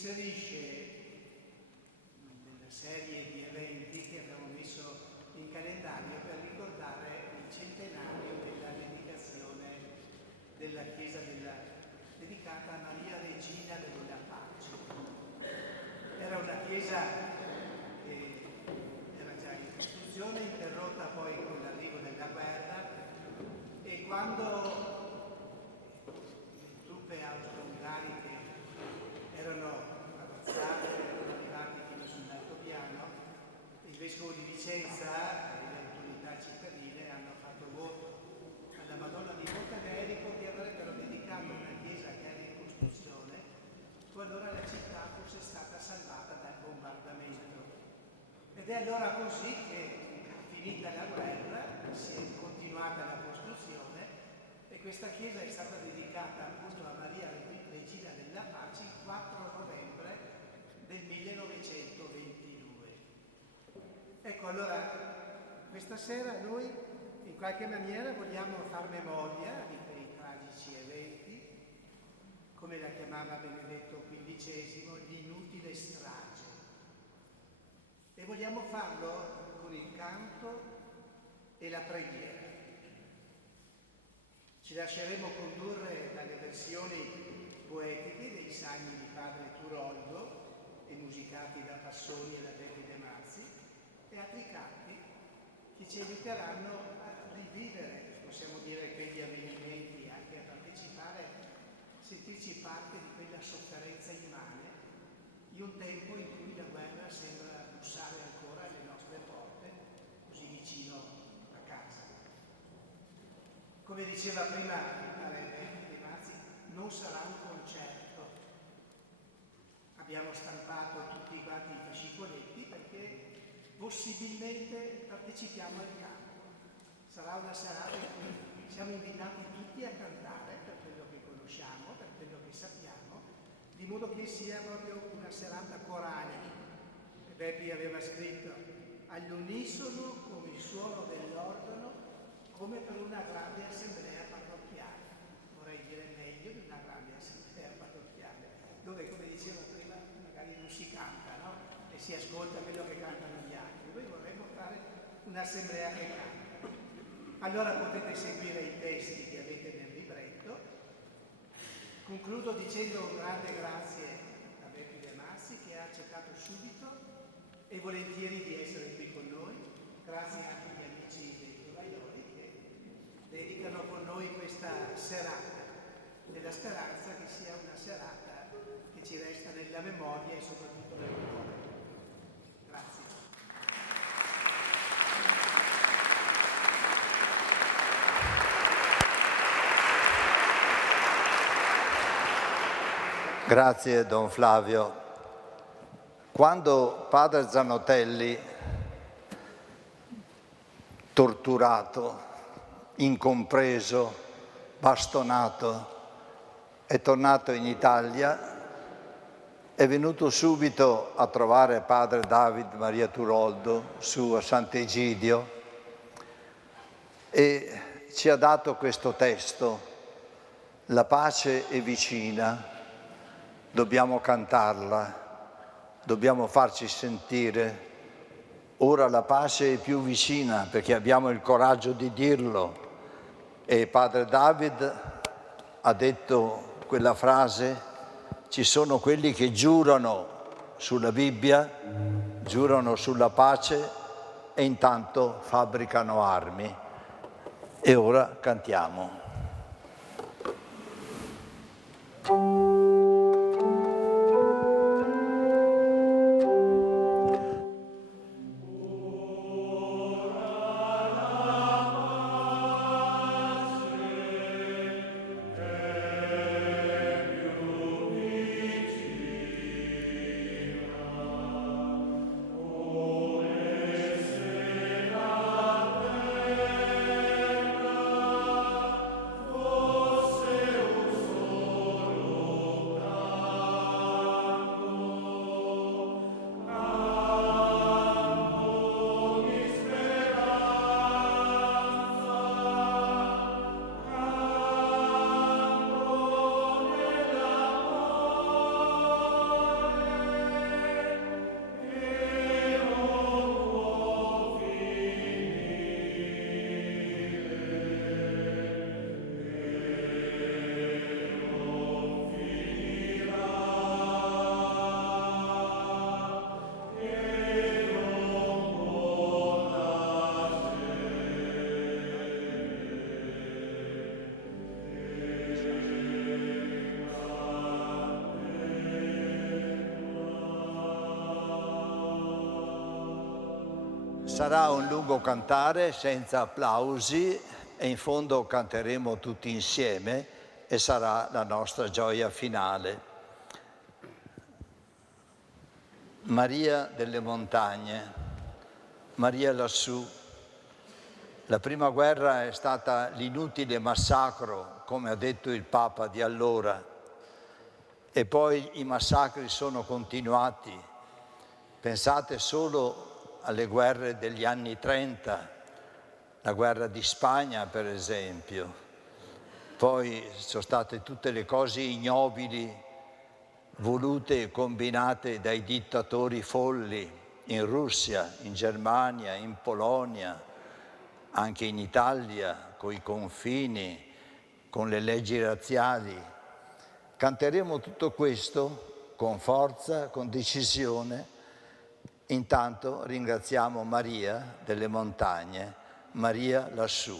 inserisce nella serie di eventi che abbiamo messo in calendario per ricordare il centenario della dedicazione della Chiesa dedicata a Maria Regina della Pace. Era una chiesa che era già in costruzione, interrotta poi con l'arrivo della guerra, e quando le truppe austro-ungariche erano avanzate, erano arrivati fino sull'altopiano, il vescovo di Vicenza e le autorità cittadine hanno fatto voto alla Madonna di Montenegro che avrebbero dedicato una chiesa che era in costruzione, qualora la città fosse stata salvata dal bombardamento. Ed è allora così che, finita la guerra, si è continuata la costruzione e questa chiesa è stata dedicata appunto a Maria Regina della Pace il 4 novembre del 1922. Ecco, allora, questa sera noi in qualche maniera vogliamo far memoria di quei tragici eventi, come la chiamava Benedetto XV, l'inutile strage. E vogliamo farlo con il canto e la preghiera. Ci lasceremo condurre dalle versioni poetiche dei sagni di padre Turoldo e musicati da Passoni e da Beppe De Mazzi, e altri canti che ci aiuteranno a rivivere, possiamo dire, quegli avvenimenti, anche a partecipare, sentirci parte di quella sofferenza immane, in un tempo in cui la guerra sembra bussare ancora alle nostre porte, così vicino a casa. Come diceva prima De Mazzi, non sarà un concerto. Abbiamo stampato tutti quanti i fascicoletti perché possibilmente partecipiamo al canto. Sarà una serata in cui siamo invitati tutti a cantare per quello che conosciamo, per quello che sappiamo, di modo che sia proprio una serata corale. Beppe aveva scritto all'unisono come il suono dell'organo, come per una grande assemblea parrocchiale. Vorrei dire meglio di una grande assemblea parrocchiale, dove, come diceva prima, magari non si canta, no? E si ascolta quello che cantano gli altri. Noi vorremmo fare un'assemblea che canta. Allora potete seguire i testi che avete nel libretto. Concludo dicendo un grande grazie a Beppe De Mazzi, che ha accettato subito e volentieri di essere qui con noi. Grazie anche agli amici dei Toraioli che dedicano con noi questa serata, nella speranza che sia una serata che ci resta nella memoria e soprattutto nel cuore. Grazie. Grazie Don Flavio. Quando padre Zanotelli, torturato, incompreso, bastonato, è tornato in Italia, è venuto subito a trovare padre David Maria Turoldo su a Sant'Egidio e ci ha dato questo testo: la pace è vicina, dobbiamo cantarla, dobbiamo farci sentire. Ora la pace è più vicina perché abbiamo il coraggio di dirlo. E padre David ha detto quella frase: ci sono quelli che giurano sulla Bibbia, giurano sulla pace e intanto fabbricano armi. E ora cantiamo. Sarà un lungo cantare senza applausi e in fondo canteremo tutti insieme e sarà la nostra gioia finale. Maria delle montagne, Maria lassù. La prima guerra è stata l'inutile massacro, come ha detto il Papa di allora, e poi i massacri sono continuati. Pensate solo alle guerre degli anni 30, la guerra di Spagna per esempio. Poi sono state tutte le cose ignobili volute e combinate dai dittatori folli in Russia, in Germania, in Polonia, anche in Italia, con i confini, con le leggi razziali. Canteremo tutto questo con forza, con decisione. Intanto ringraziamo Maria delle montagne, Maria lassù.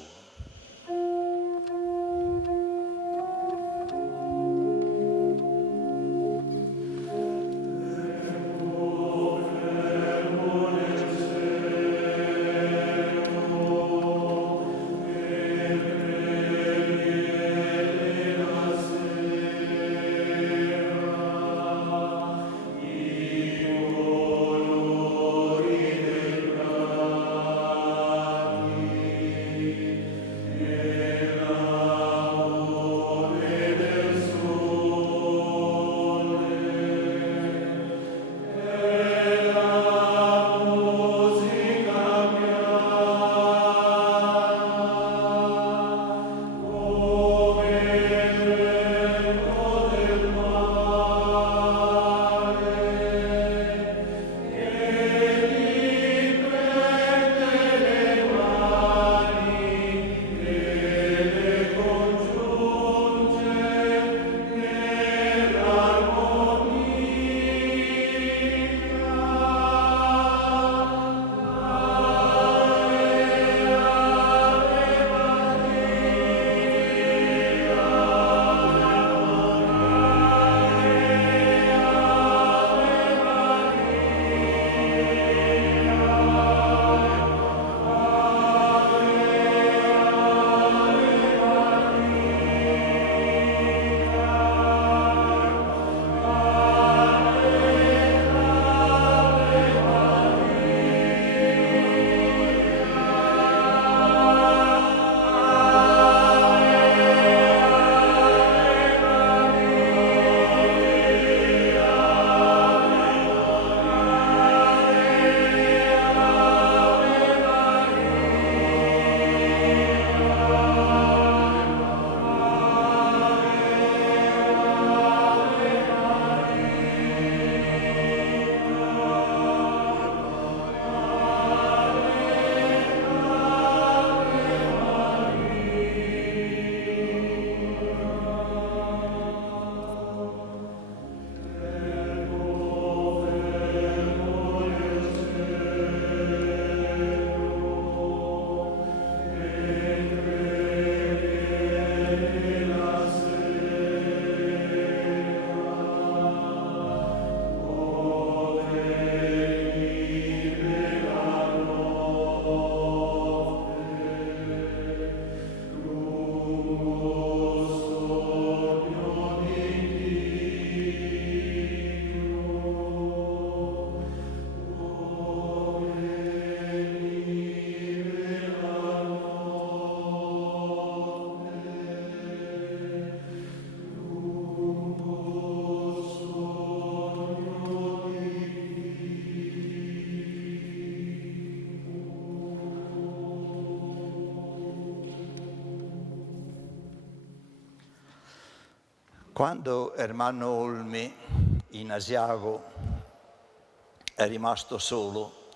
Quando Ermanno Olmi in Asiago è rimasto solo,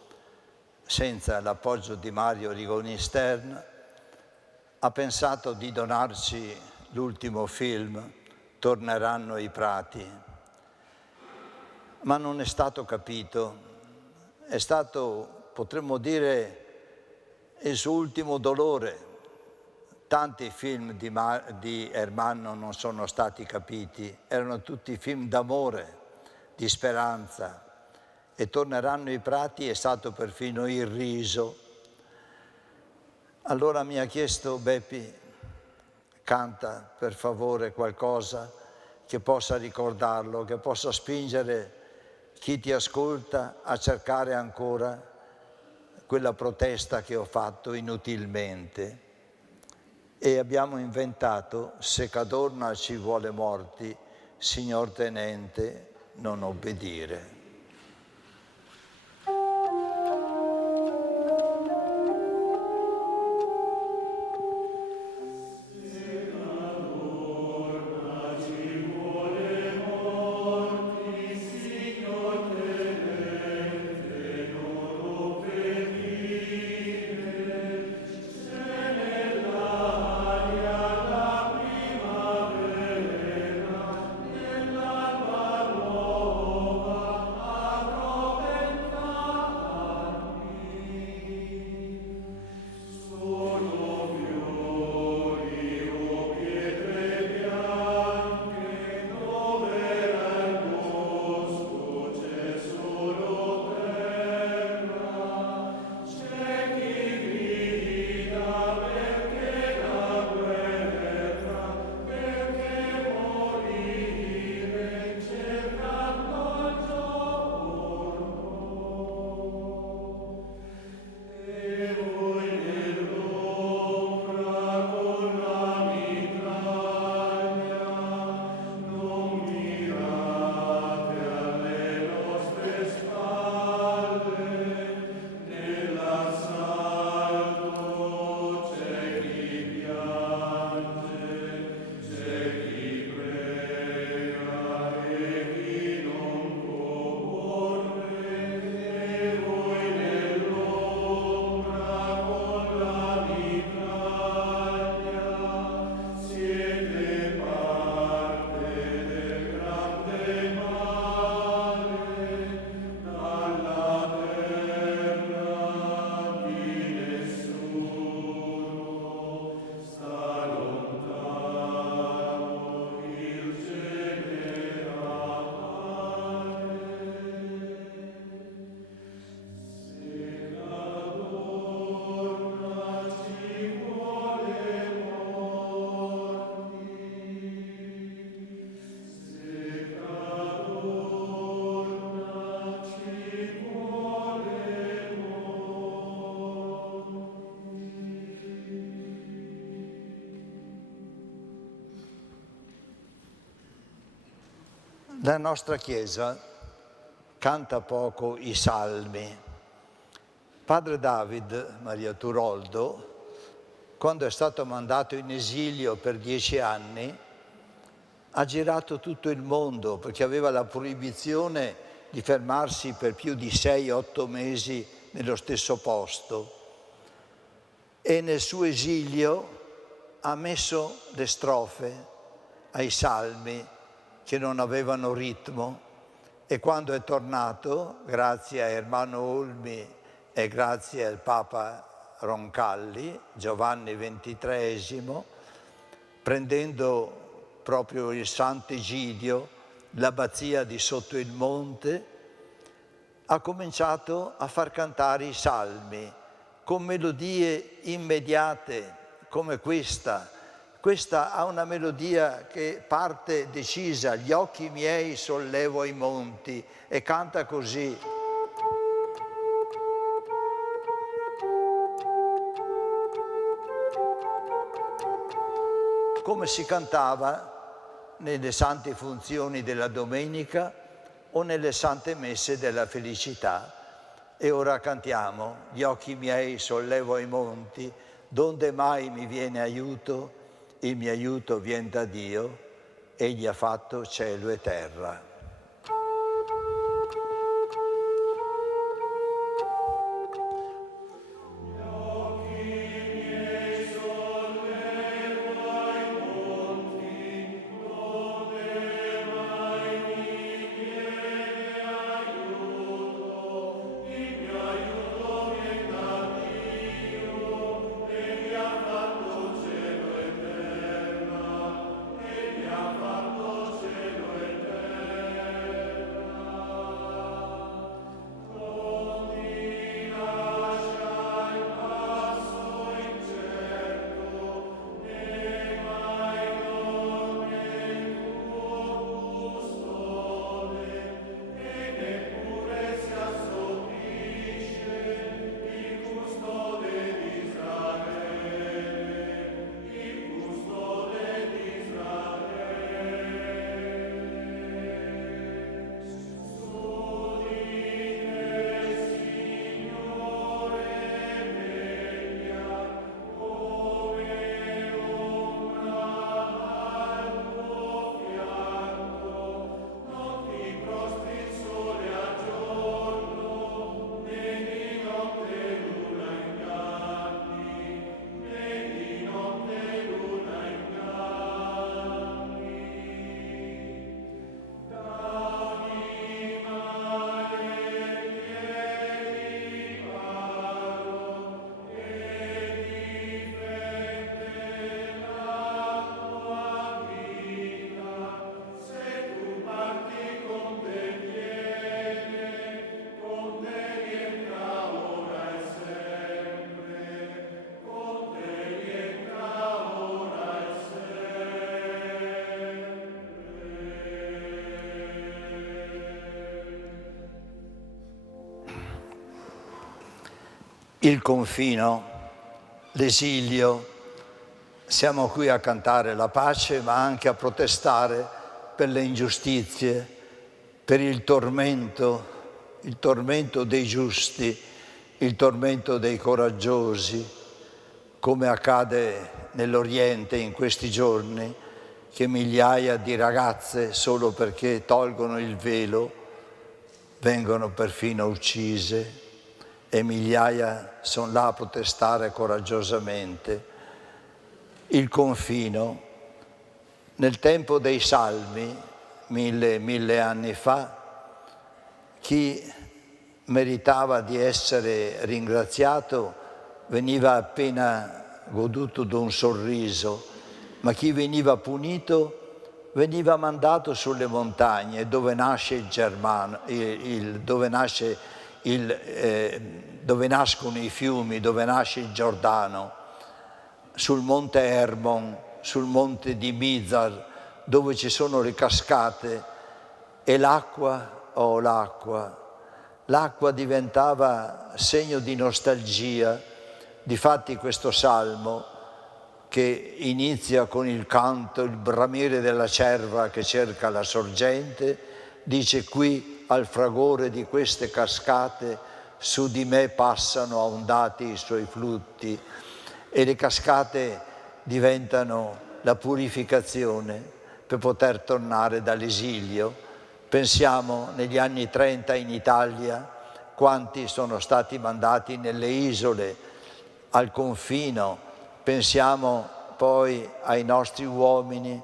senza l'appoggio di Mario Rigoni Stern, ha pensato di donarci l'ultimo film, Torneranno i prati, ma non è stato capito, è stato, potremmo dire, il suo ultimo dolore. Tanti film di Ermanno non sono stati capiti, erano tutti film d'amore, di speranza. e torneranno i prati, è stato perfino il riso. Allora mi ha chiesto: Beppi, canta per favore qualcosa che possa ricordarlo, che possa spingere chi ti ascolta a cercare ancora quella protesta che ho fatto inutilmente. E abbiamo inventato: se Cadorna ci vuole morti, signor tenente, non obbedire. La nostra Chiesa canta poco i salmi. Padre David Maria Turoldo, quando è stato mandato in esilio per 10 anni, ha girato tutto il mondo perché aveva la proibizione di fermarsi per più di 6-8 mesi nello stesso posto. E nel suo esilio ha messo le strofe ai salmi che non avevano ritmo, e quando è tornato, grazie a Ermanno Olmi e grazie al Papa Roncalli, Giovanni XXIII, prendendo proprio il Sant'Egidio, l'abbazia di Sotto il Monte, ha cominciato a far cantare i salmi con melodie immediate come questa. Questa ha una melodia che parte decisa: gli occhi miei sollevo ai monti, e canta così. Come si cantava nelle sante funzioni della domenica o nelle sante messe della felicità. E ora cantiamo: gli occhi miei sollevo ai monti, donde mai mi viene aiuto? Il mio aiuto vien da Dio, egli ha fatto cielo e terra. il confino, l'esilio. Siamo qui a cantare la pace, ma anche a protestare per le ingiustizie, per il tormento dei giusti, il tormento dei coraggiosi, come accade nell'Oriente in questi giorni, che migliaia di ragazze, solo perché tolgono il velo, vengono perfino uccise, e migliaia sono là a protestare coraggiosamente. Il confino, nel tempo dei Salmi, mille anni fa, chi meritava di essere ringraziato veniva appena goduto di un sorriso, ma chi veniva punito veniva mandato sulle montagne dove nasce dove nascono i fiumi, dove nasce il Giordano, sul monte Hermon, sul monte di Mizar, dove ci sono le cascate, e l'acqua diventava segno di nostalgia. Difatti questo salmo, che inizia con il canto, il bramire della cerva che cerca la sorgente, dice: qui al fragore di queste cascate su di me passano a ondate i suoi flutti. E le cascate diventano la purificazione per poter tornare dall'esilio. Pensiamo negli anni 30 in Italia quanti sono stati mandati nelle isole, al confino. Pensiamo poi ai nostri uomini,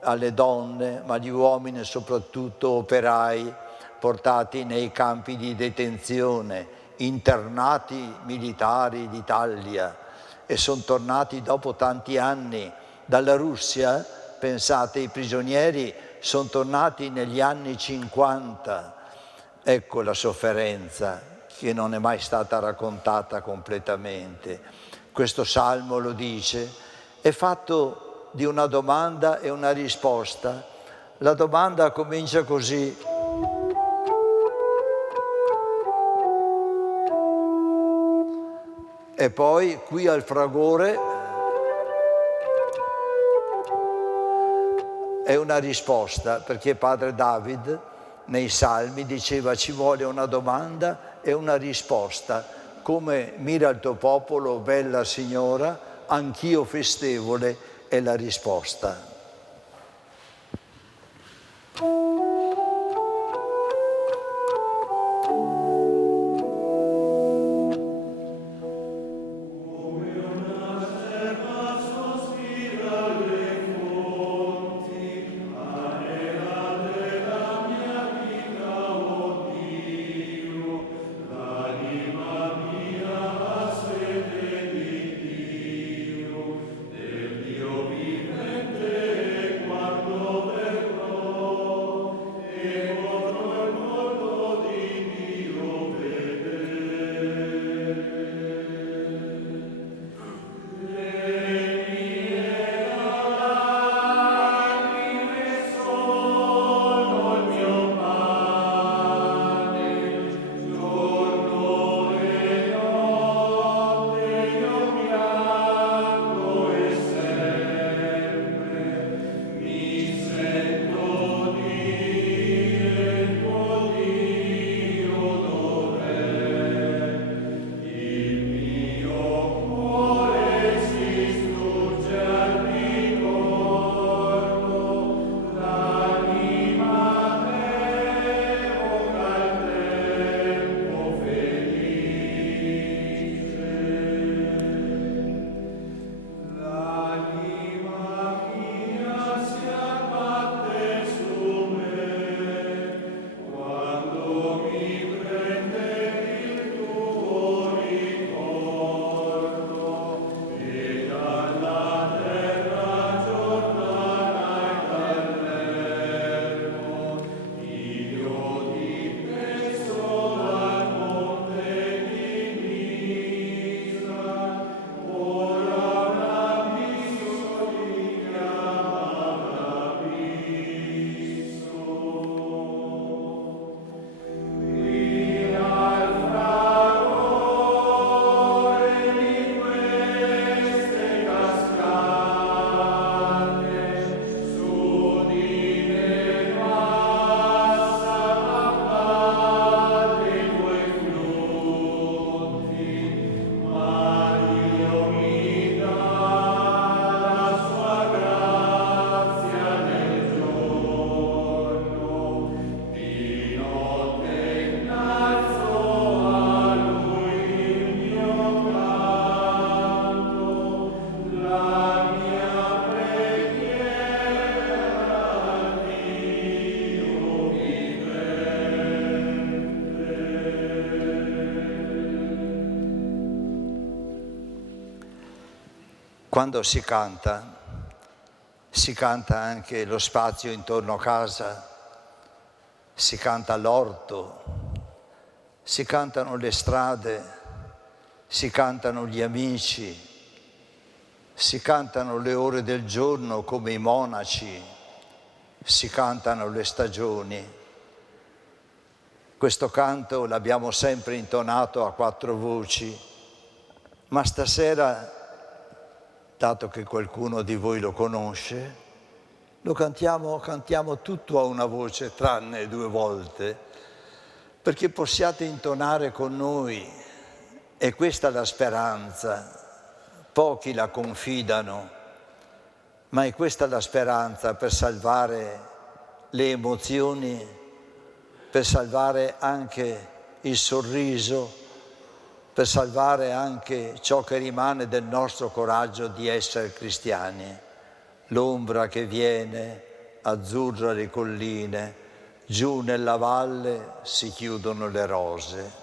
alle donne, ma gli uomini soprattutto operai, portati nei campi di detenzione, internati militari d'Italia, e sono tornati dopo tanti anni dalla Russia. Pensate, i prigionieri sono tornati negli anni 50. Ecco la sofferenza che non è mai stata raccontata completamente. Questo salmo lo dice, è fatto di una domanda e una risposta. La domanda comincia così: e poi qui al fragore è una risposta, perché padre David nei Salmi diceva: ci vuole una domanda e una risposta. Come mira il tuo popolo, bella signora, anch'io festevole è la risposta. Quando si canta anche lo spazio intorno a casa, si canta l'orto, si cantano le strade, si cantano gli amici, si cantano le ore del giorno come i monaci, si cantano le stagioni. Questo canto l'abbiamo sempre intonato a quattro voci, ma stasera, dato che qualcuno di voi lo conosce, lo cantiamo tutto a una voce, tranne due volte, perché possiate intonare con noi. E questa è la speranza. Pochi la confidano, ma è questa la speranza per salvare le emozioni, per salvare anche il sorriso, per salvare anche ciò che rimane del nostro coraggio di essere cristiani. L'ombra che viene, azzurra le colline, giù nella valle si chiudono le rose.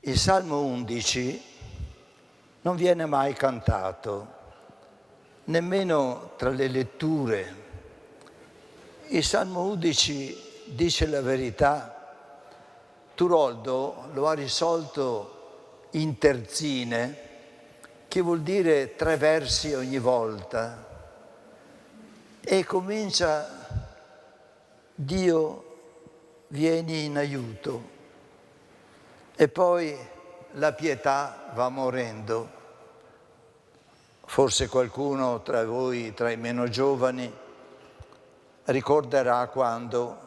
Il Salmo 11 non viene mai cantato, nemmeno tra le letture. Il Salmo 11 dice la verità. Turoldo lo ha risolto in terzine, che vuol dire 3 versi ogni volta, e comincia: Dio, vieni in aiuto. E poi la pietà va morendo. Forse qualcuno tra voi, tra i meno giovani, ricorderà quando,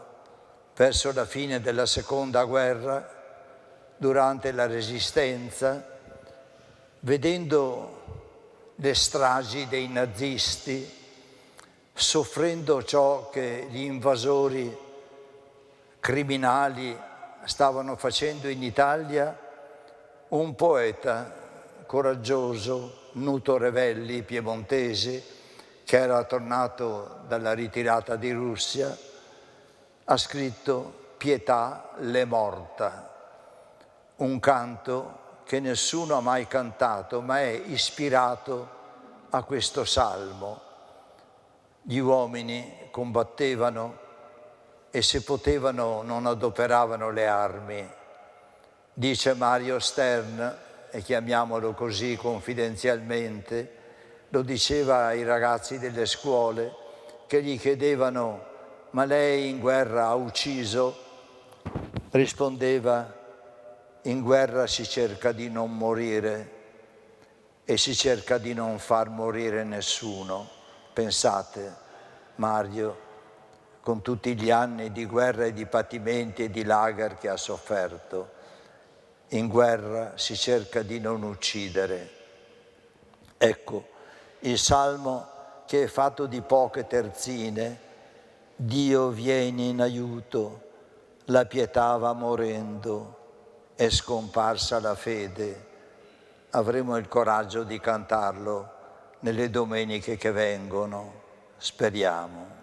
verso la fine della Seconda Guerra, durante la Resistenza, vedendo le stragi dei nazisti, soffrendo ciò che gli invasori criminali stavano facendo in Italia, un poeta coraggioso, Nuto Revelli, piemontese, che era tornato dalla ritirata di Russia, ha scritto: Pietà l'è morta. un canto che nessuno ha mai cantato, ma è ispirato a questo salmo. Gli uomini combattevano e se potevano non adoperavano le armi. Dice Mario Stern, e chiamiamolo così confidenzialmente, lo diceva ai ragazzi delle scuole che gli chiedevano: ma lei in guerra ha ucciso? Rispondeva: in guerra si cerca di non morire e si cerca di non far morire nessuno. Pensate, Mario, con tutti gli anni di guerra e di patimenti e di lager che ha sofferto, in guerra si cerca di non uccidere. Ecco, il salmo che è fatto di poche terzine: Dio vieni in aiuto, la pietà va morendo, è scomparsa la fede. Avremo il coraggio di cantarlo nelle domeniche che vengono, speriamo.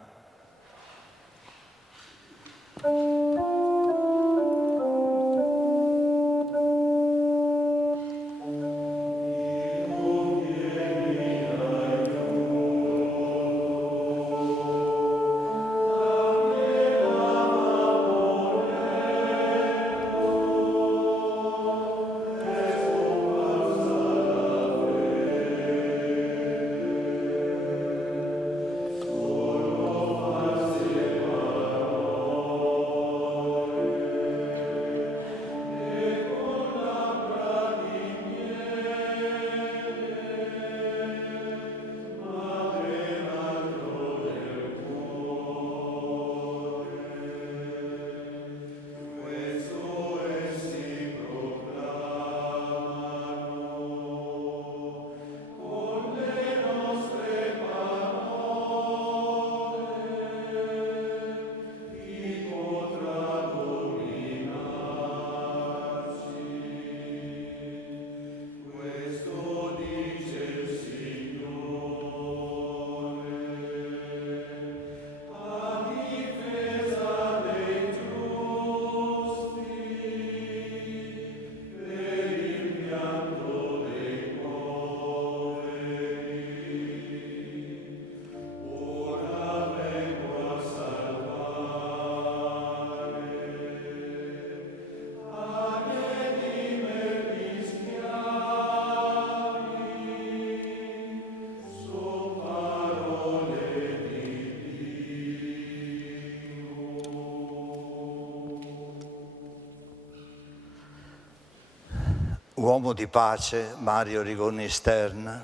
Uomo di pace, Mario Rigoni Stern,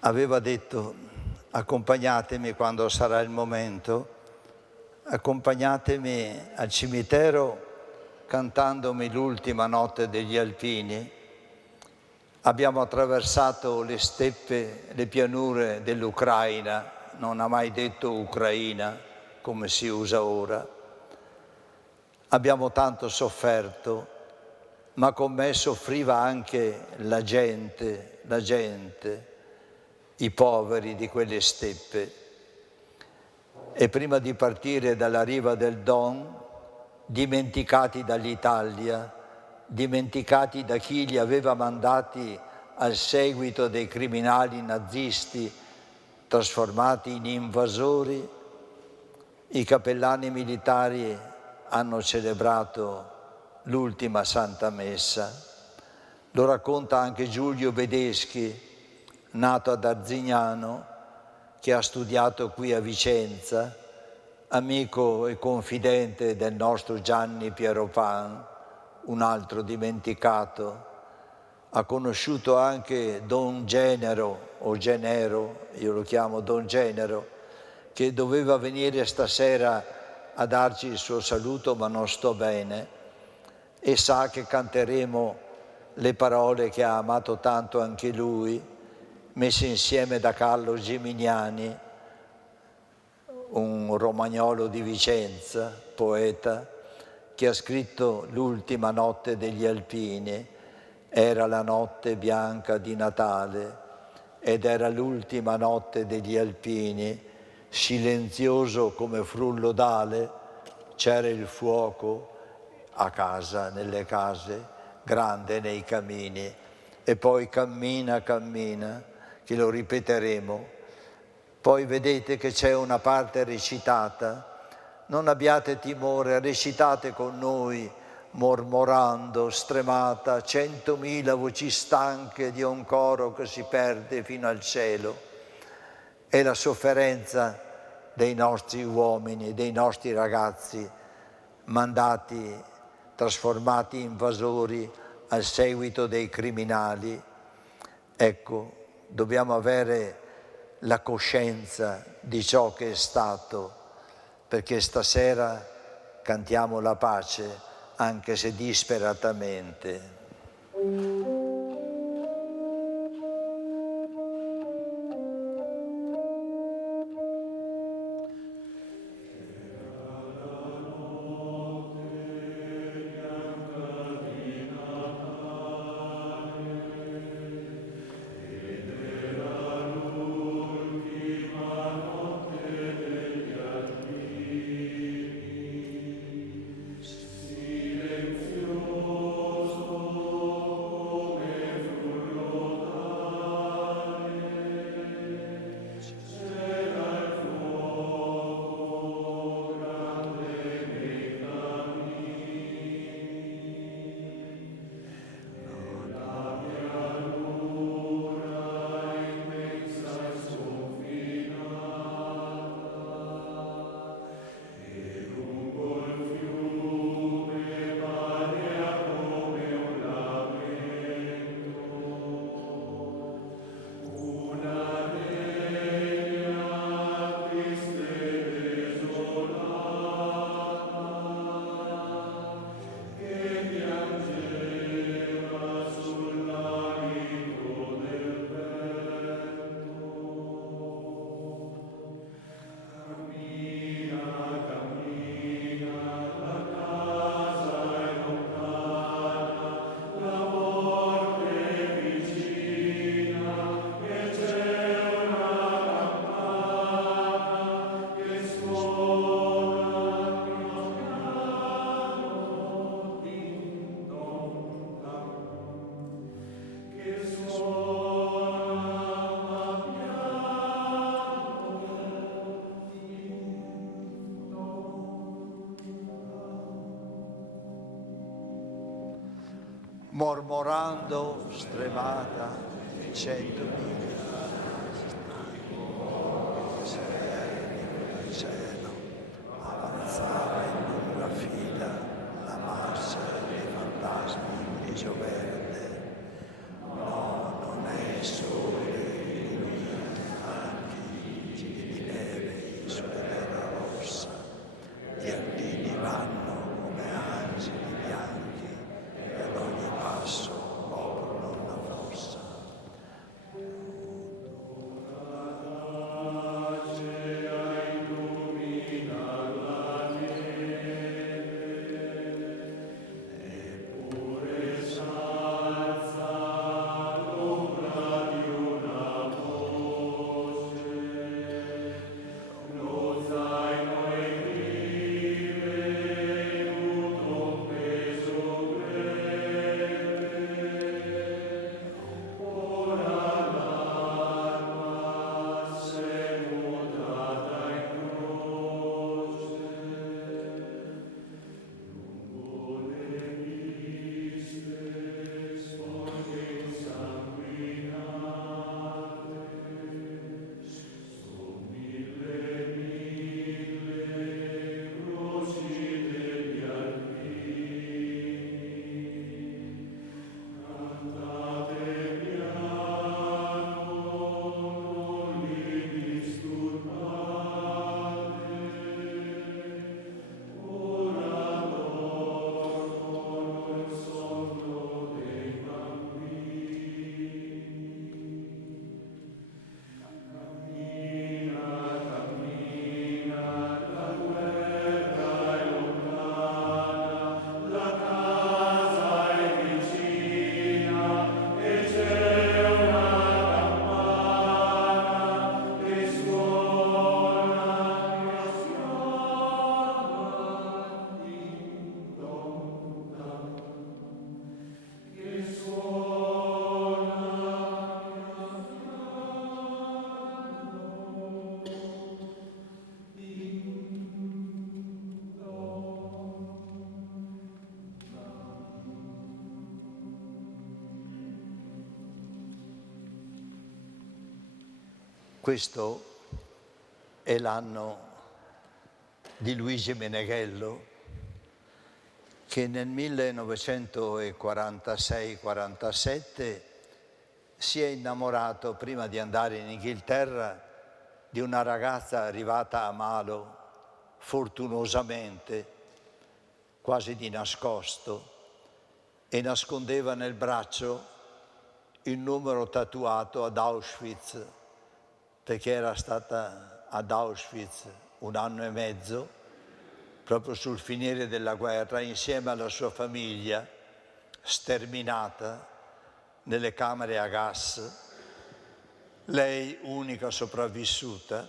aveva detto: accompagnatemi quando sarà il momento, accompagnatemi al cimitero cantandomi l'ultima notte degli Alpini. Abbiamo attraversato le steppe, le pianure dell'Ucraina, non ha mai detto Ucraina come si usa ora. Abbiamo tanto sofferto, ma con me soffriva anche la gente, i poveri di quelle steppe. E prima di partire dalla riva del Don, dimenticati dall'Italia, dimenticati da chi li aveva mandati al seguito dei criminali nazisti trasformati in invasori, i cappellani militari hanno celebrato l'ultima Santa Messa. Lo racconta anche Giulio Bedeschi, nato ad Arzignano, che ha studiato qui a Vicenza, amico e confidente del nostro Gianni Piero Pan, un altro dimenticato. Ha conosciuto anche Don Genero, o Genero, io lo chiamo Don Genero, che doveva venire stasera a darci il suo saluto, ma non sto bene, e sa che canteremo le parole che ha amato tanto anche lui, messe insieme da Carlo Gimignani, un romagnolo di Vicenza, poeta, che ha scritto l'ultima notte degli Alpini. Era la notte bianca di Natale ed era l'ultima notte degli Alpini, silenzioso come frullo d'ale, c'era il fuoco a casa, nelle case, grande nei cammini, e poi cammina, cammina, che lo ripeteremo. Poi vedete che c'è una parte recitata, non abbiate timore, recitate con noi, mormorando, stremata, 100.000 voci stanche di un coro che si perde fino al cielo. È la sofferenza dei nostri uomini, dei nostri ragazzi, mandati, trasformati in invasori al seguito dei criminali. Ecco, dobbiamo avere la coscienza di ciò che è stato, perché stasera cantiamo la pace, anche se disperatamente. Mormorando, stremata, 100.000 nel cielo, avanzava in lunga fila la massa dei fantasmi grigio verde. No, non è il sole che illumina i flanchi, giri di neve sulle terra rossa, gli alpini vanno come angeli bianchi e ad ogni passo coprono la fossa. Eppure Questo è l'anno di Luigi Meneghello, che nel 1946-47 si è innamorato, prima di andare in Inghilterra, di una ragazza arrivata a Malo, fortunosamente, quasi di nascosto, e nascondeva nel braccio il numero tatuato ad Auschwitz, perché era stata ad Auschwitz 1 anno e mezzo, proprio sul finire della guerra, insieme alla sua famiglia, sterminata nelle camere a gas. Lei, unica sopravvissuta,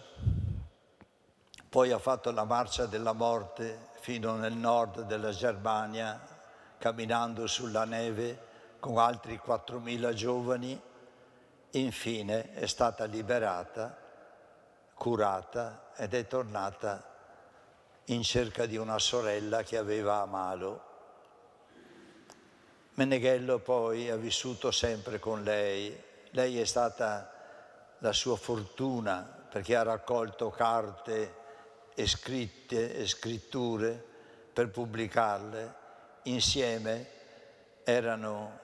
poi ha fatto la marcia della morte fino nel nord della Germania, camminando sulla neve con altri 4.000 giovani. Infine è stata liberata, curata ed è tornata in cerca di una sorella che aveva a Malo. Meneghello poi ha vissuto sempre con lei. Lei è stata la sua fortuna, perché ha raccolto carte e scritture per pubblicarle. Insieme erano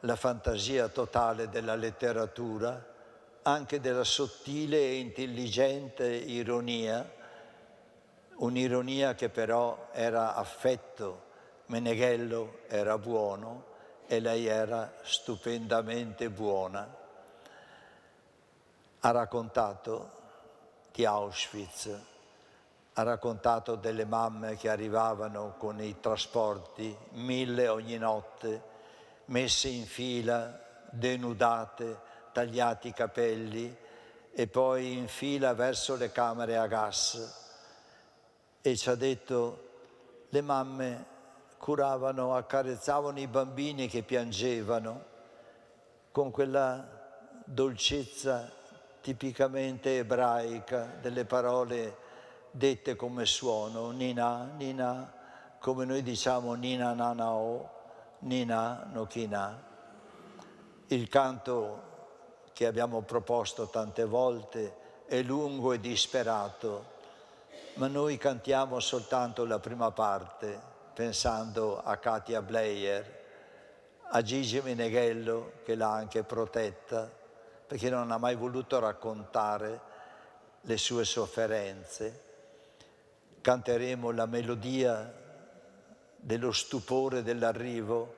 la fantasia totale della letteratura, anche della sottile e intelligente ironia, un'ironia che però era affetto. Meneghello era buono e lei era stupendamente buona. Ha raccontato di Auschwitz, ha raccontato delle mamme che arrivavano con i trasporti, 1000 ogni notte, messe in fila, denudate, tagliati i capelli e poi in fila verso le camere a gas. E ci ha detto, le mamme curavano, accarezzavano i bambini che piangevano con quella dolcezza tipicamente ebraica delle parole dette come suono, nina, nina, come noi diciamo nina nanao, nina no kina. Il canto che abbiamo proposto tante volte è lungo e disperato, ma noi cantiamo soltanto la prima parte, pensando a Katia Bleier, a Gigi Meneghello, che l'ha anche protetta, perché non ha mai voluto raccontare le sue sofferenze. Canteremo la melodia dello stupore dell'arrivo,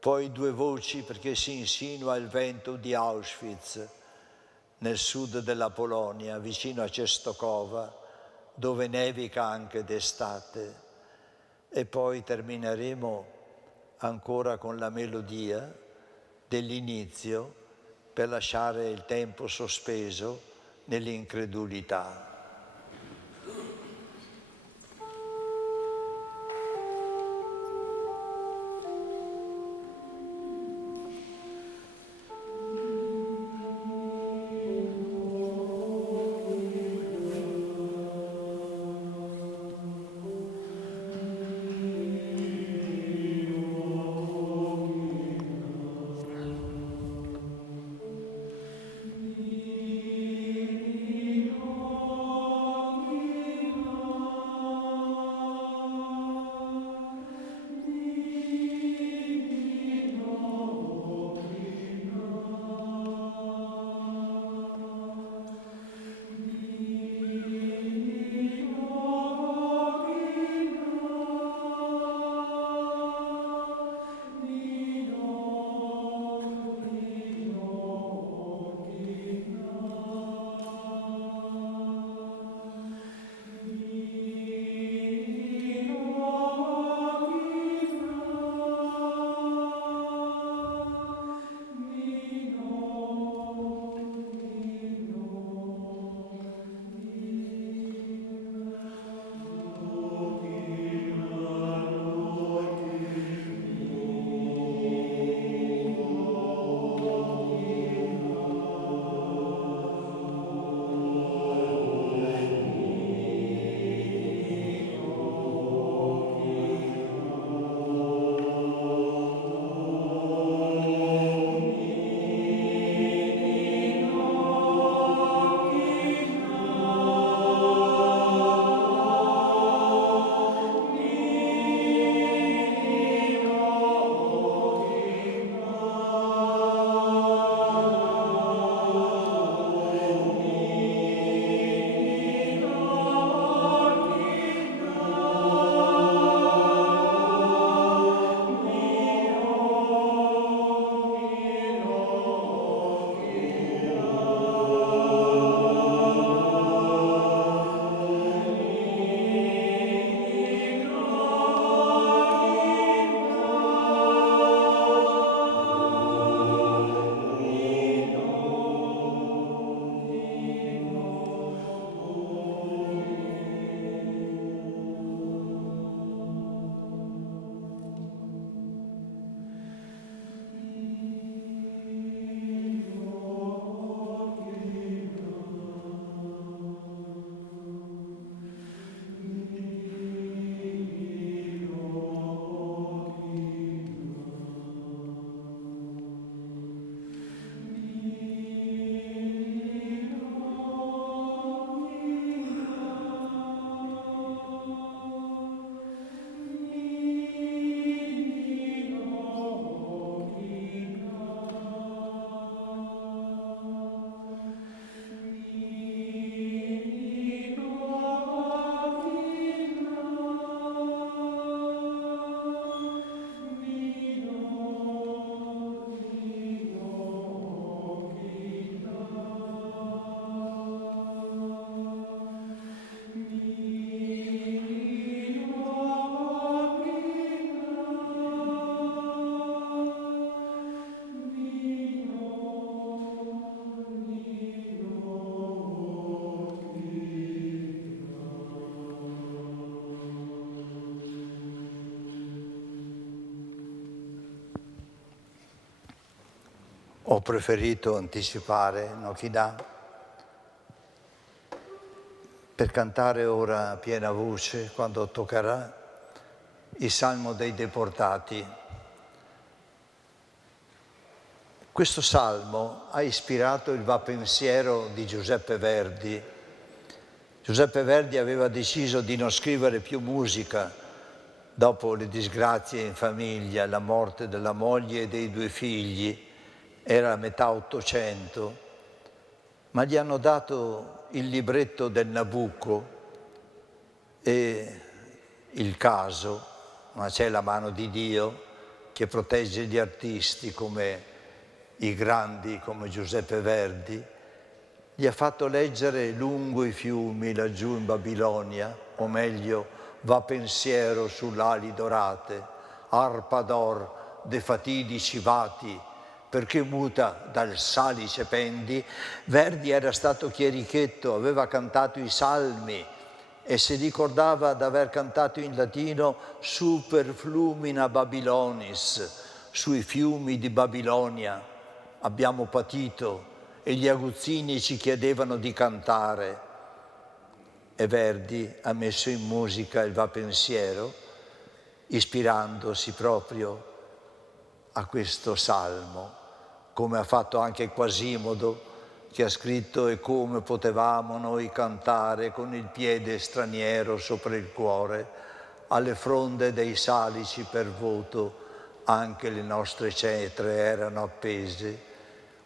poi 2 voci perché si insinua il vento di Auschwitz, nel sud della Polonia, vicino a Czestochowa, dove nevica anche d'estate. E poi termineremo ancora con la melodia dell'inizio per lasciare il tempo sospeso nell'incredulità. ho preferito anticipare Nochinà per cantare ora a piena voce, quando toccherà, il Salmo dei deportati. Questo salmo ha ispirato il va-pensiero di Giuseppe Verdi. Giuseppe Verdi aveva deciso di non scrivere più musica dopo le disgrazie in famiglia, la morte della moglie e dei 2 figli. Era a metà Ottocento, ma gli hanno dato il libretto del Nabucco e il caso, ma c'è la mano di Dio che protegge gli artisti come i grandi, come Giuseppe Verdi, gli ha fatto leggere lungo i fiumi laggiù in Babilonia, o meglio, va pensiero sull'ali dorate, arpa d'or de fatidici vati, perché muta dal salice pendi. Verdi era stato chierichetto, aveva cantato i salmi e si ricordava d'aver cantato in latino super flumina Babilonis, sui fiumi di Babilonia abbiamo patito e gli aguzzini ci chiedevano di cantare. E Verdi ha messo in musica il va pensiero, ispirandosi proprio a questo salmo, come ha fatto anche Quasimodo, che ha scritto: e come potevamo noi cantare con il piede straniero sopra il cuore, alle fronde dei salici per voto anche le nostre cetre erano appese,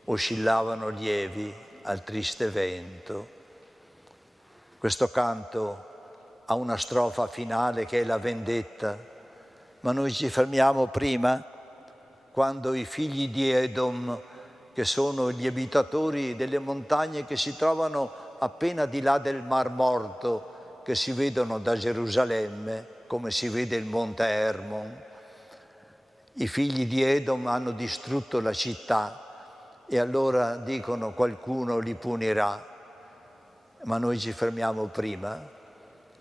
oscillavano lievi al triste vento. Questo canto ha una strofa finale che è la vendetta, ma noi ci fermiamo prima, quando i figli di Edom, che sono gli abitatori delle montagne che si trovano appena di là del Mar Morto, che si vedono da Gerusalemme, come si vede il monte Hermon. I figli di Edom hanno distrutto la città e allora dicono: qualcuno li punirà. Ma noi ci fermiamo prima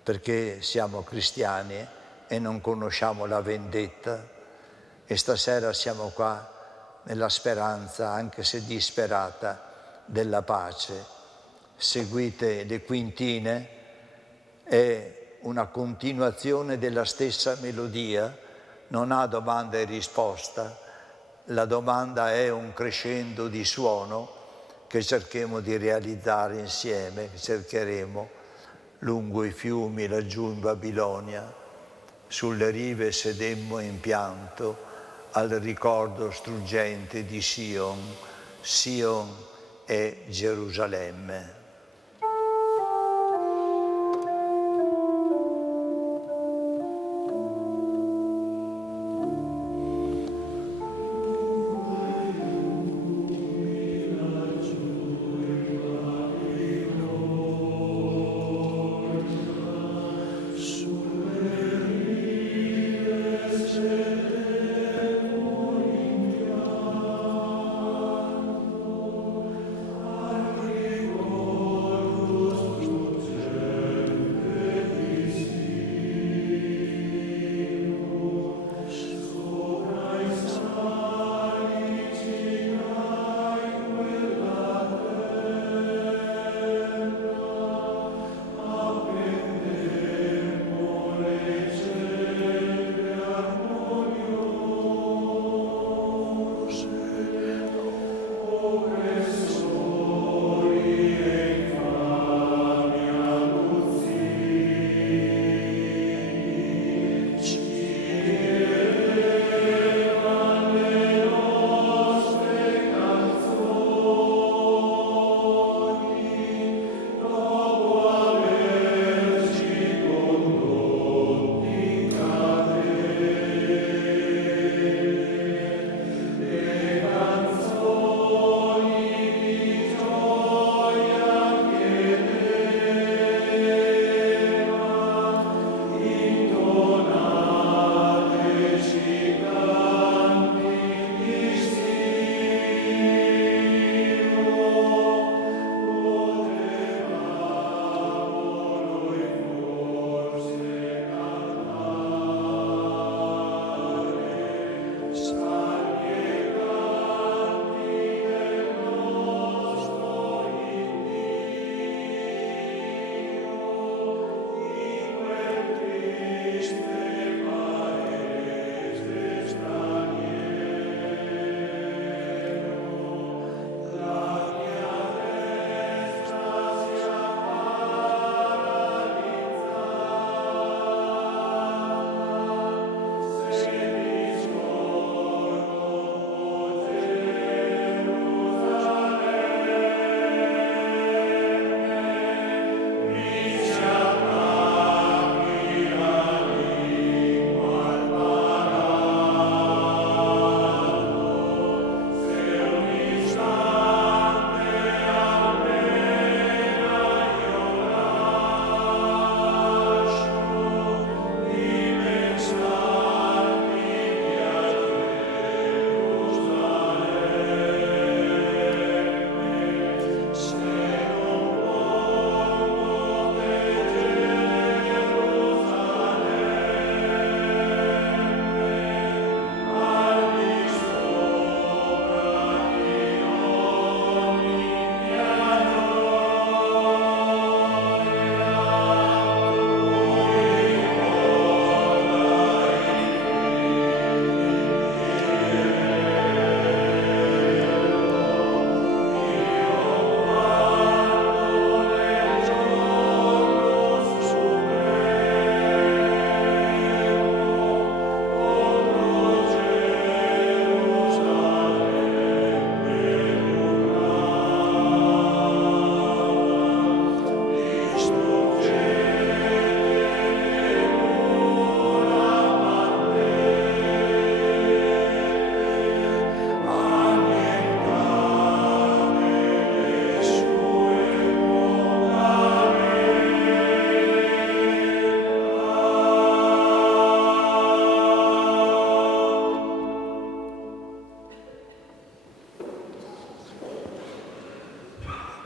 perché siamo cristiani e non conosciamo la vendetta, e stasera siamo qua nella speranza, anche se disperata, della pace. Seguite le quintine, è una continuazione della stessa melodia, non ha domanda e risposta, la domanda è un crescendo di suono che cercheremo di realizzare insieme, che cercheremo lungo i fiumi laggiù in Babilonia. Sulle rive sedemmo in pianto al ricordo struggente di Sion. Sion è Gerusalemme.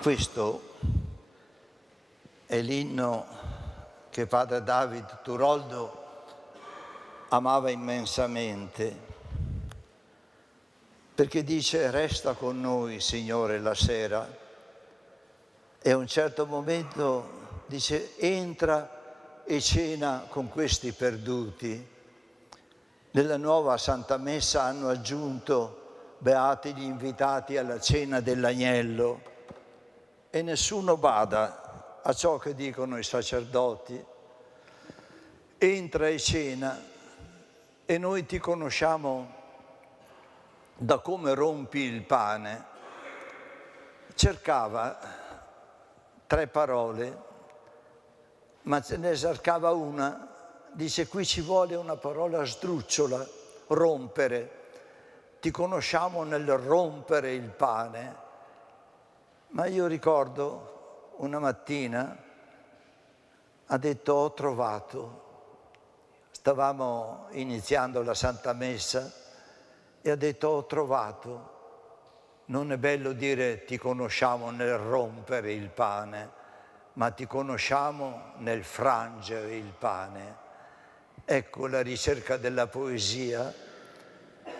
Questo è l'inno che padre David Turoldo amava immensamente, perché dice: resta con noi, Signore, la sera. E a un certo momento dice: entra e cena con questi perduti. Nella nuova Santa Messa hanno aggiunto: beati gli invitati alla cena dell'agnello. E nessuno bada a ciò che dicono i sacerdoti. Entra e cena, e noi ti conosciamo da come rompi il pane. Cercava 3 parole, ma se ne cercava una. Dice: qui ci vuole una parola sdrucciola, rompere. Ti conosciamo nel rompere il pane. Ma io ricordo una mattina ha detto: ho trovato. Stavamo iniziando la Santa Messa e ha detto: ho trovato. Non è bello dire ti conosciamo nel rompere il pane, ma ti conosciamo nel frangere il pane. Ecco la ricerca della poesia.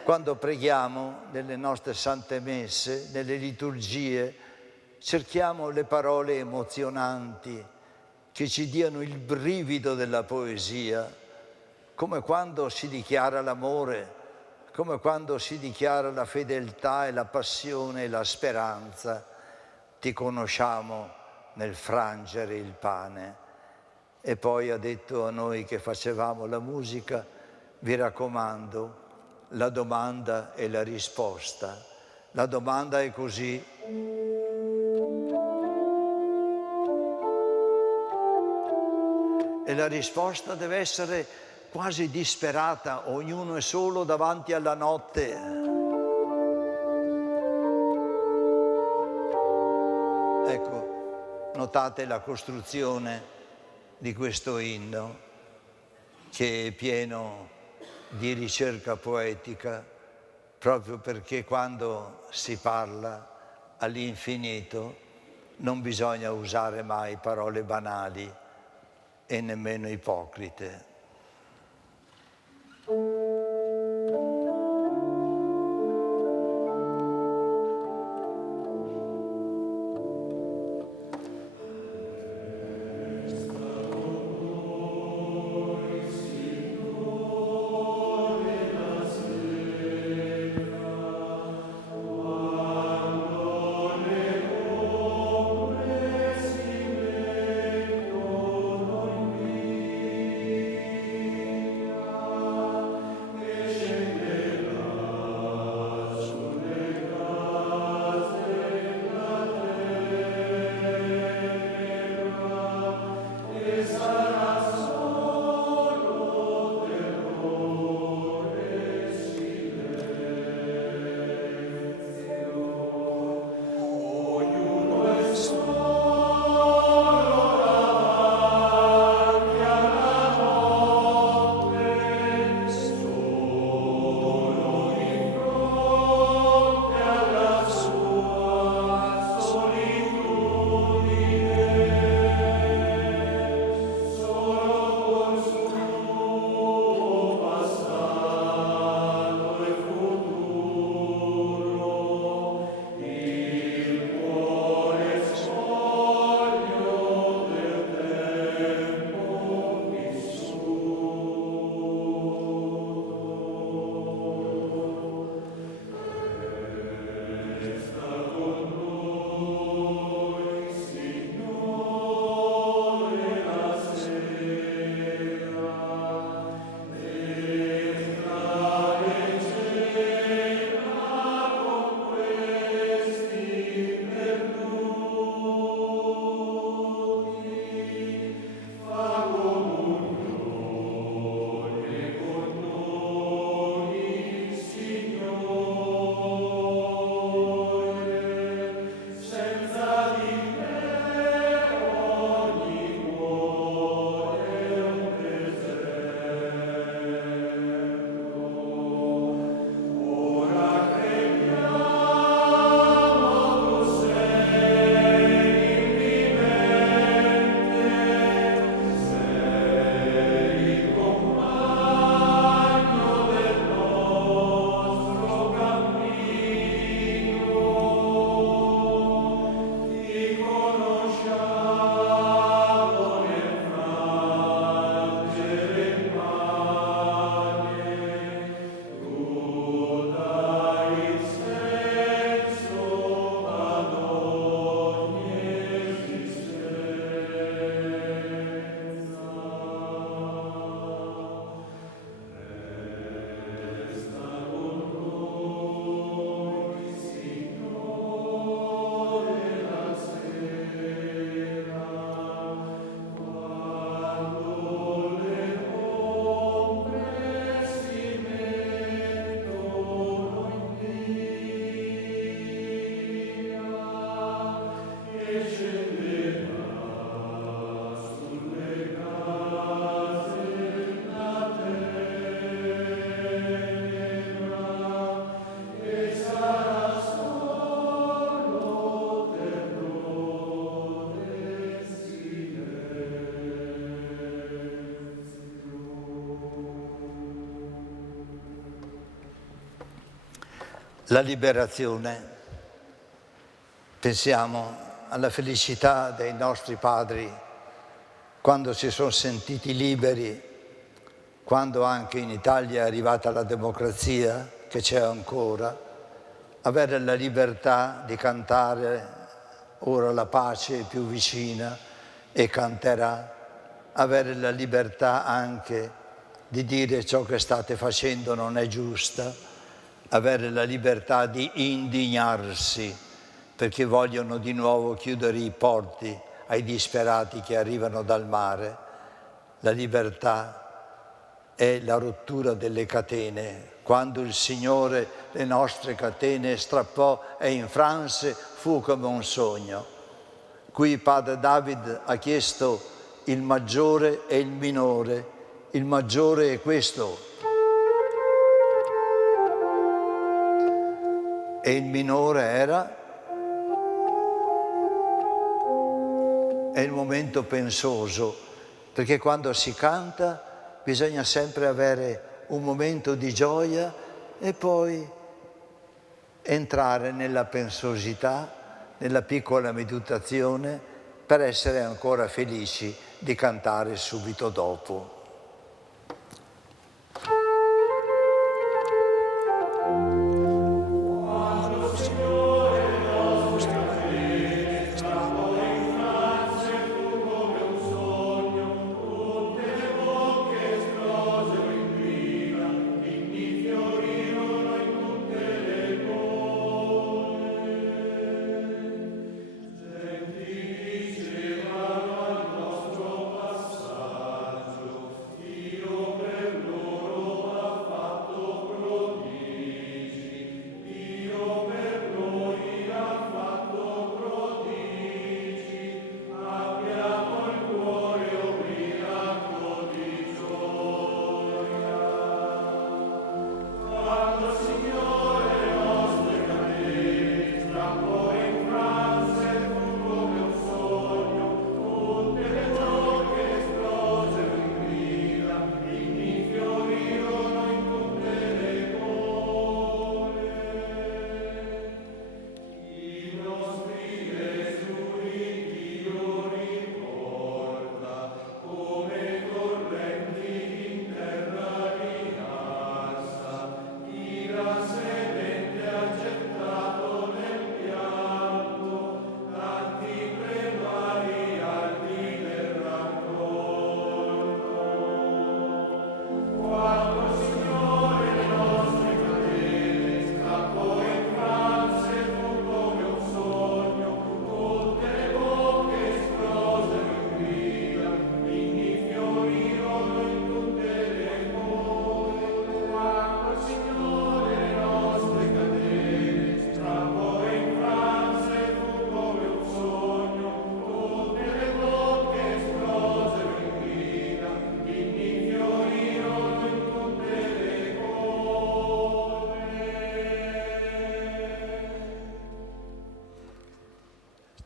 Quando preghiamo nelle nostre Sante Messe, nelle liturgie, cerchiamo le parole emozionanti che ci diano il brivido della poesia, come quando si dichiara l'amore, come quando si dichiara la fedeltà e la passione e la speranza. Ti conosciamo nel frangere il pane. E poi ha detto a noi che facevamo la musica: vi raccomando, la domanda e la risposta. La domanda è così: e la risposta deve essere quasi disperata, ognuno è solo davanti alla notte. Ecco, notate la costruzione di questo inno, che è pieno di ricerca poetica, proprio perché quando si parla all'infinito non bisogna usare mai parole banali e nemmeno ipocrite. La liberazione. Pensiamo alla felicità dei nostri padri quando si sono sentiti liberi, quando anche in Italia è arrivata la democrazia, che c'è ancora, avere la libertà di cantare ora la pace è più vicina e canterà, avere la libertà anche di dire ciò che state facendo non è giusta, avere la libertà di indignarsi perché vogliono di nuovo chiudere i porti ai disperati che arrivano dal mare. La libertà è la rottura delle catene. Quando il Signore le nostre catene strappò e in France fu come un sogno. Qui padre David ha chiesto il maggiore e il minore. Il maggiore è questo. E il minore era? È il momento pensoso, perché quando si canta bisogna sempre avere un momento di gioia e poi entrare nella pensosità, nella piccola meditazione, per essere ancora felici di cantare subito dopo.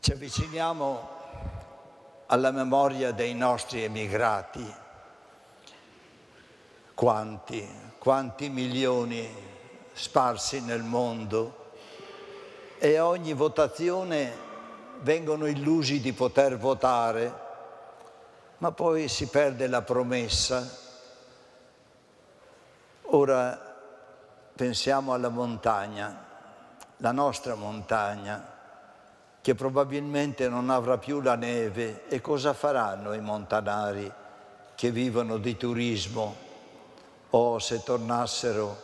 Ci avviciniamo alla memoria dei nostri emigrati. Quanti milioni sparsi nel mondo, e a ogni votazione vengono illusi di poter votare, ma poi si perde la promessa. Ora pensiamo alla montagna, la nostra montagna, che probabilmente non avrà più la neve, e cosa faranno i montanari che vivono di turismo, o se tornassero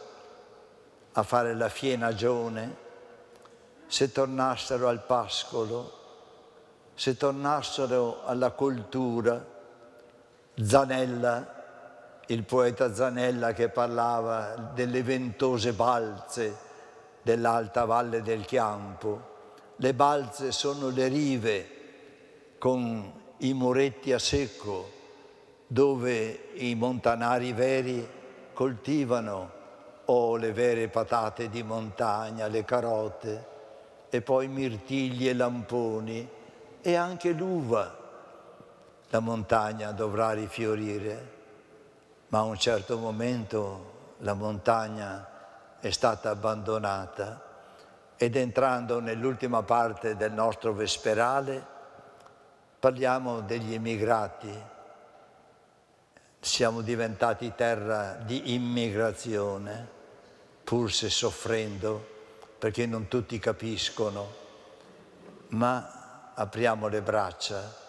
a fare la fienagione, se tornassero al pascolo, se tornassero alla coltura. Zanella, il poeta Zanella, che parlava delle ventose balze dell'alta valle del Chiampo. Le balze sono le rive con i muretti a secco, dove i montanari veri coltivano o le vere patate di montagna, le carote, e poi mirtilli e lamponi, e anche l'uva. La montagna dovrà rifiorire, ma a un certo momento la montagna è stata abbandonata ed entrando nell'ultima parte del nostro vesperale parliamo degli immigrati. Siamo diventati terra di immigrazione, pur se soffrendo, perché non tutti capiscono, ma apriamo le braccia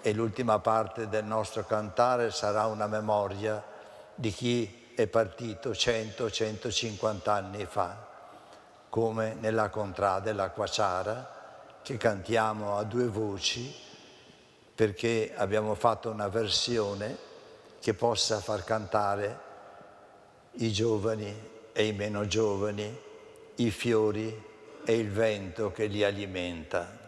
e l'ultima parte del nostro cantare sarà una memoria di chi è partito 100-150 anni fa, come nella contrada della Quaciara, che cantiamo a due voci, perché abbiamo fatto una versione che possa far cantare i giovani e i meno giovani, i fiori e il vento che li alimenta.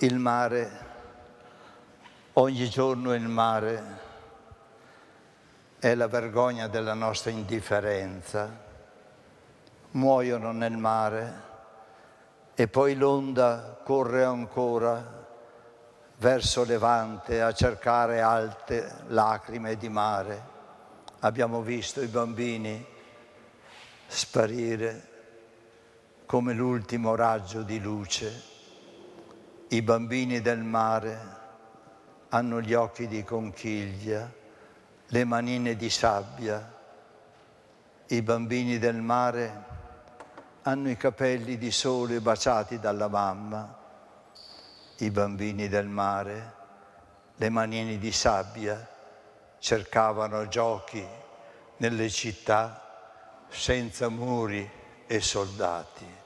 Il mare, ogni giorno il mare è la vergogna della nostra indifferenza. Muoiono nel mare e poi l'onda corre ancora verso Levante a cercare alte lacrime di mare. Abbiamo visto i bambini sparire come l'ultimo raggio di luce. I bambini del mare hanno gli occhi di conchiglia, le manine di sabbia. I bambini del mare hanno i capelli di sole baciati dalla mamma. I bambini del mare, le manine di sabbia, cercavano giochi nelle città senza muri e soldati.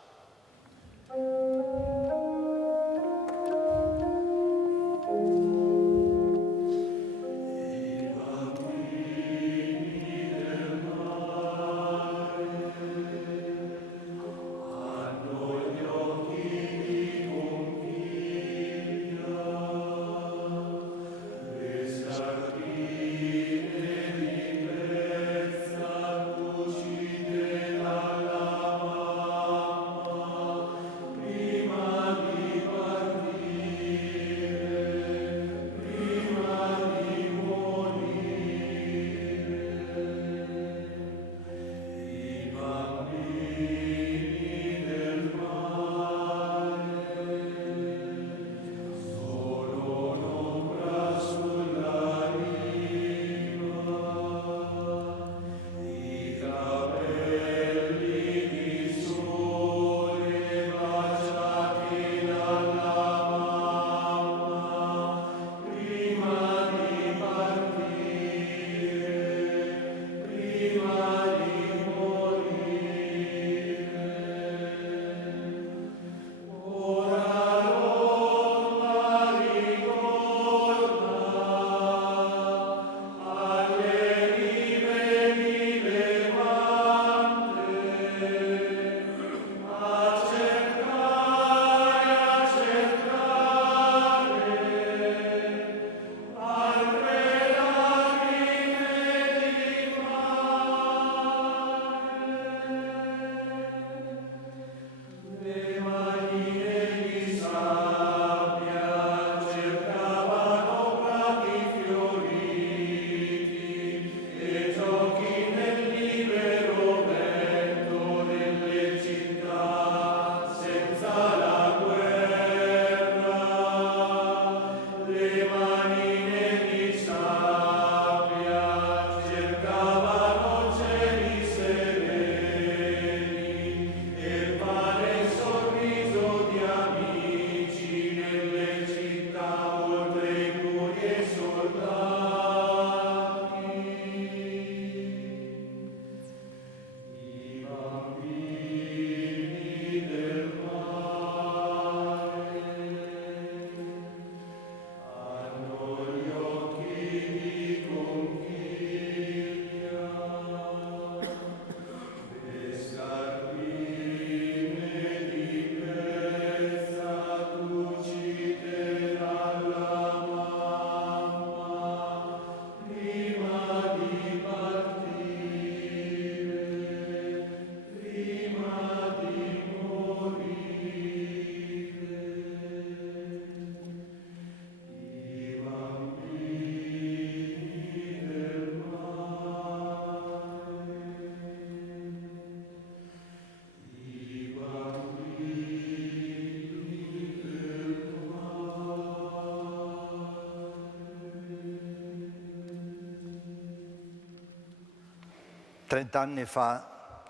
30 anni fa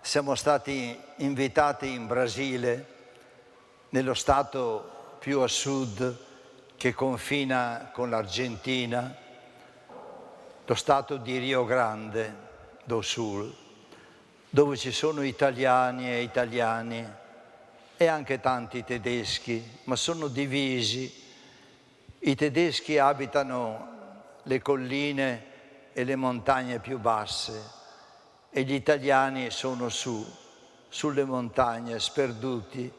siamo stati invitati in Brasile, nello stato più a sud che confina con l'Argentina, lo stato di Rio Grande do Sul, dove ci sono italiani e anche tanti tedeschi, ma sono divisi. I tedeschi abitano le colline e le montagne più basse e gli italiani sono sulle montagne, sperduti,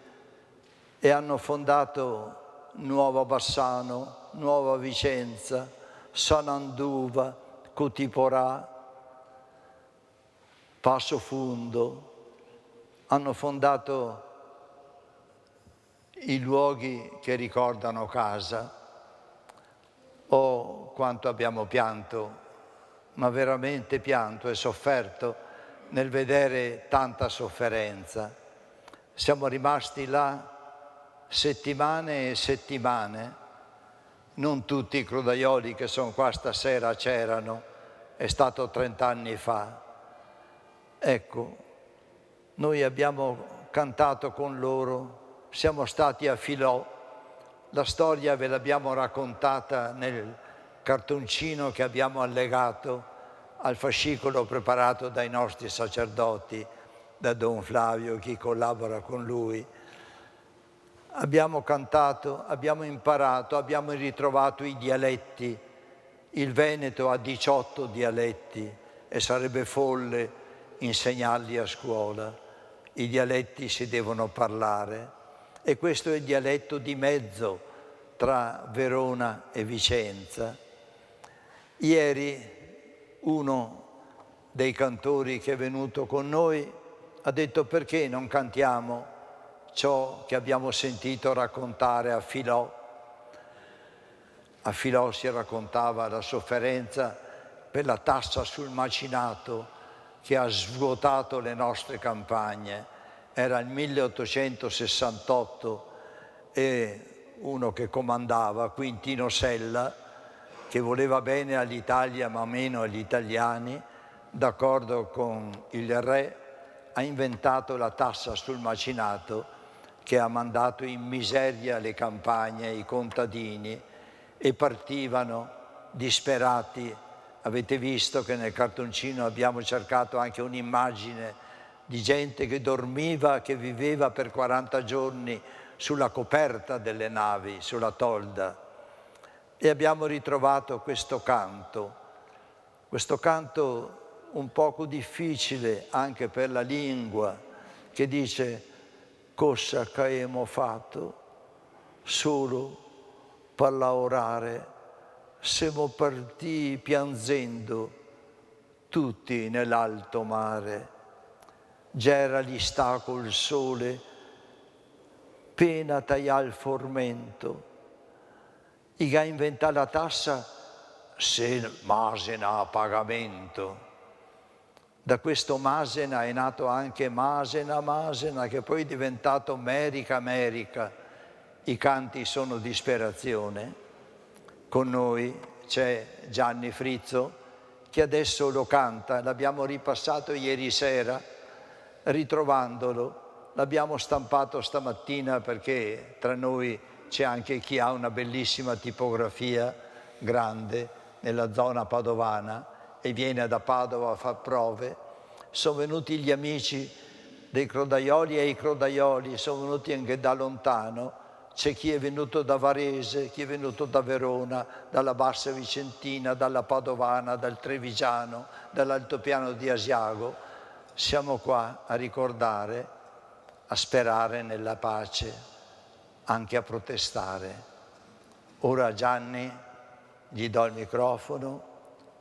e hanno fondato Nuova Bassano, Nuova Vicenza, Sananduva, Cotiporà, Passo Fundo. Hanno fondato i luoghi che ricordano casa. Oh, quanto abbiamo pianto, ma veramente pianto e sofferto nel vedere tanta sofferenza. Siamo rimasti là settimane e settimane. Non tutti i crodaioli che sono qua stasera c'erano, è stato 30 anni fa. Ecco, noi abbiamo cantato con loro, siamo stati a Filò. La storia ve l'abbiamo raccontata nel cartoncino che abbiamo allegato al fascicolo preparato dai nostri sacerdoti, da Don Flavio, chi collabora con lui. Abbiamo cantato, abbiamo imparato, abbiamo ritrovato i dialetti. Il Veneto ha 18 dialetti e sarebbe folle insegnarli a scuola. I dialetti si devono parlare. E questo è il dialetto di mezzo tra Verona e Vicenza. Ieri uno dei cantori che è venuto con noi ha detto: perché non cantiamo ciò che abbiamo sentito raccontare a Filò? A Filò si raccontava la sofferenza per la tassa sul macinato che ha svuotato le nostre campagne. Era il 1868 e uno che comandava, Quintino Sella, che voleva bene all'Italia ma meno agli italiani, d'accordo con il re, ha inventato la tassa sul macinato che ha mandato in miseria le campagne, i contadini, e partivano disperati. Avete visto che nel cartoncino abbiamo cercato anche un'immagine di gente che dormiva, che viveva per 40 giorni sulla coperta delle navi, sulla tolda. E abbiamo ritrovato questo canto un poco difficile anche per la lingua, che dice: cosa che abbiamo fatto solo per lavorare, siamo partiti piangendo tutti nell'alto mare. Gera gli sta col sole, pena tagliare il formento. I che ha inventato la tassa se Masena a pagamento. Da questo Masena è nato anche Masena, che poi è diventato Merica. I canti sono disperazione. Con noi c'è Gianni Frizzo, che adesso lo canta. L'abbiamo ripassato ieri sera, ritrovandolo. L'abbiamo stampato stamattina perché tra noi c'è anche chi ha una bellissima tipografia grande nella zona padovana e viene da Padova a far prove. Sono venuti gli amici dei crodaioli e i crodaioli sono venuti anche da lontano. C'è chi è venuto da Varese, chi è venuto da Verona, dalla Bassa Vicentina, dalla Padovana, dal Trevigiano, dall'Altopiano di Asiago. Siamo qua a ricordare, a sperare nella pace, anche a protestare. Ora Gianni gli do il microfono,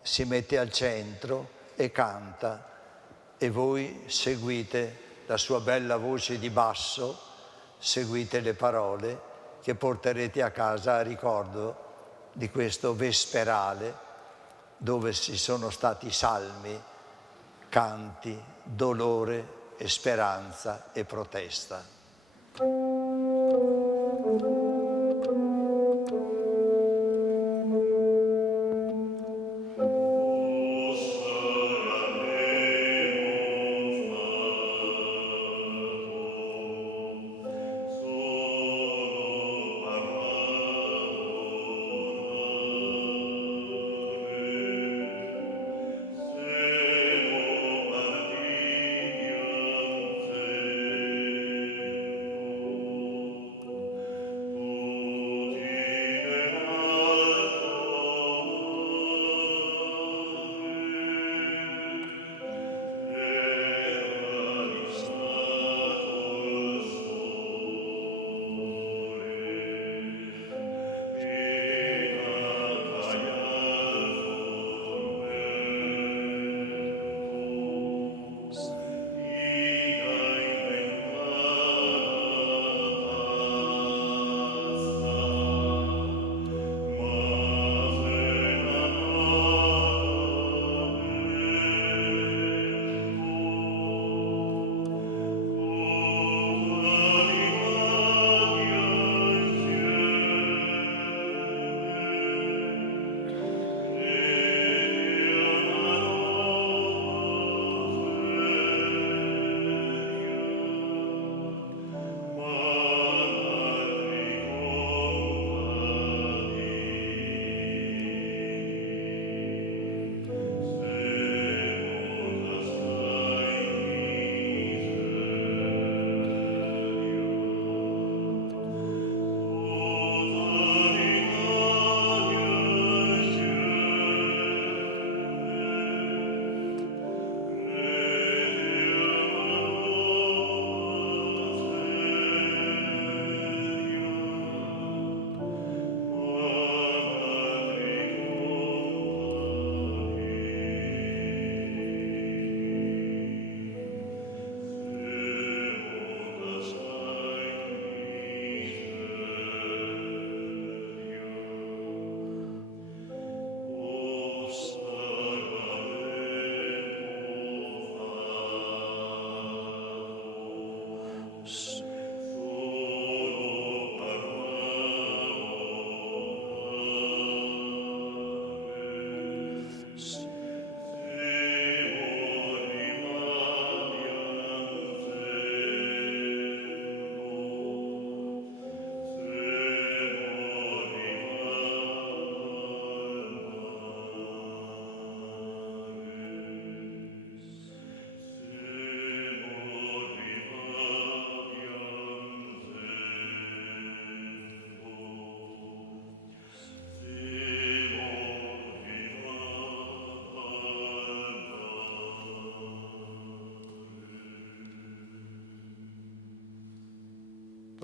si mette al centro e canta, e voi seguite la sua bella voce di basso, seguite le parole che porterete a casa a ricordo di questo vesperale dove ci sono stati salmi, canti, dolore e speranza e protesta.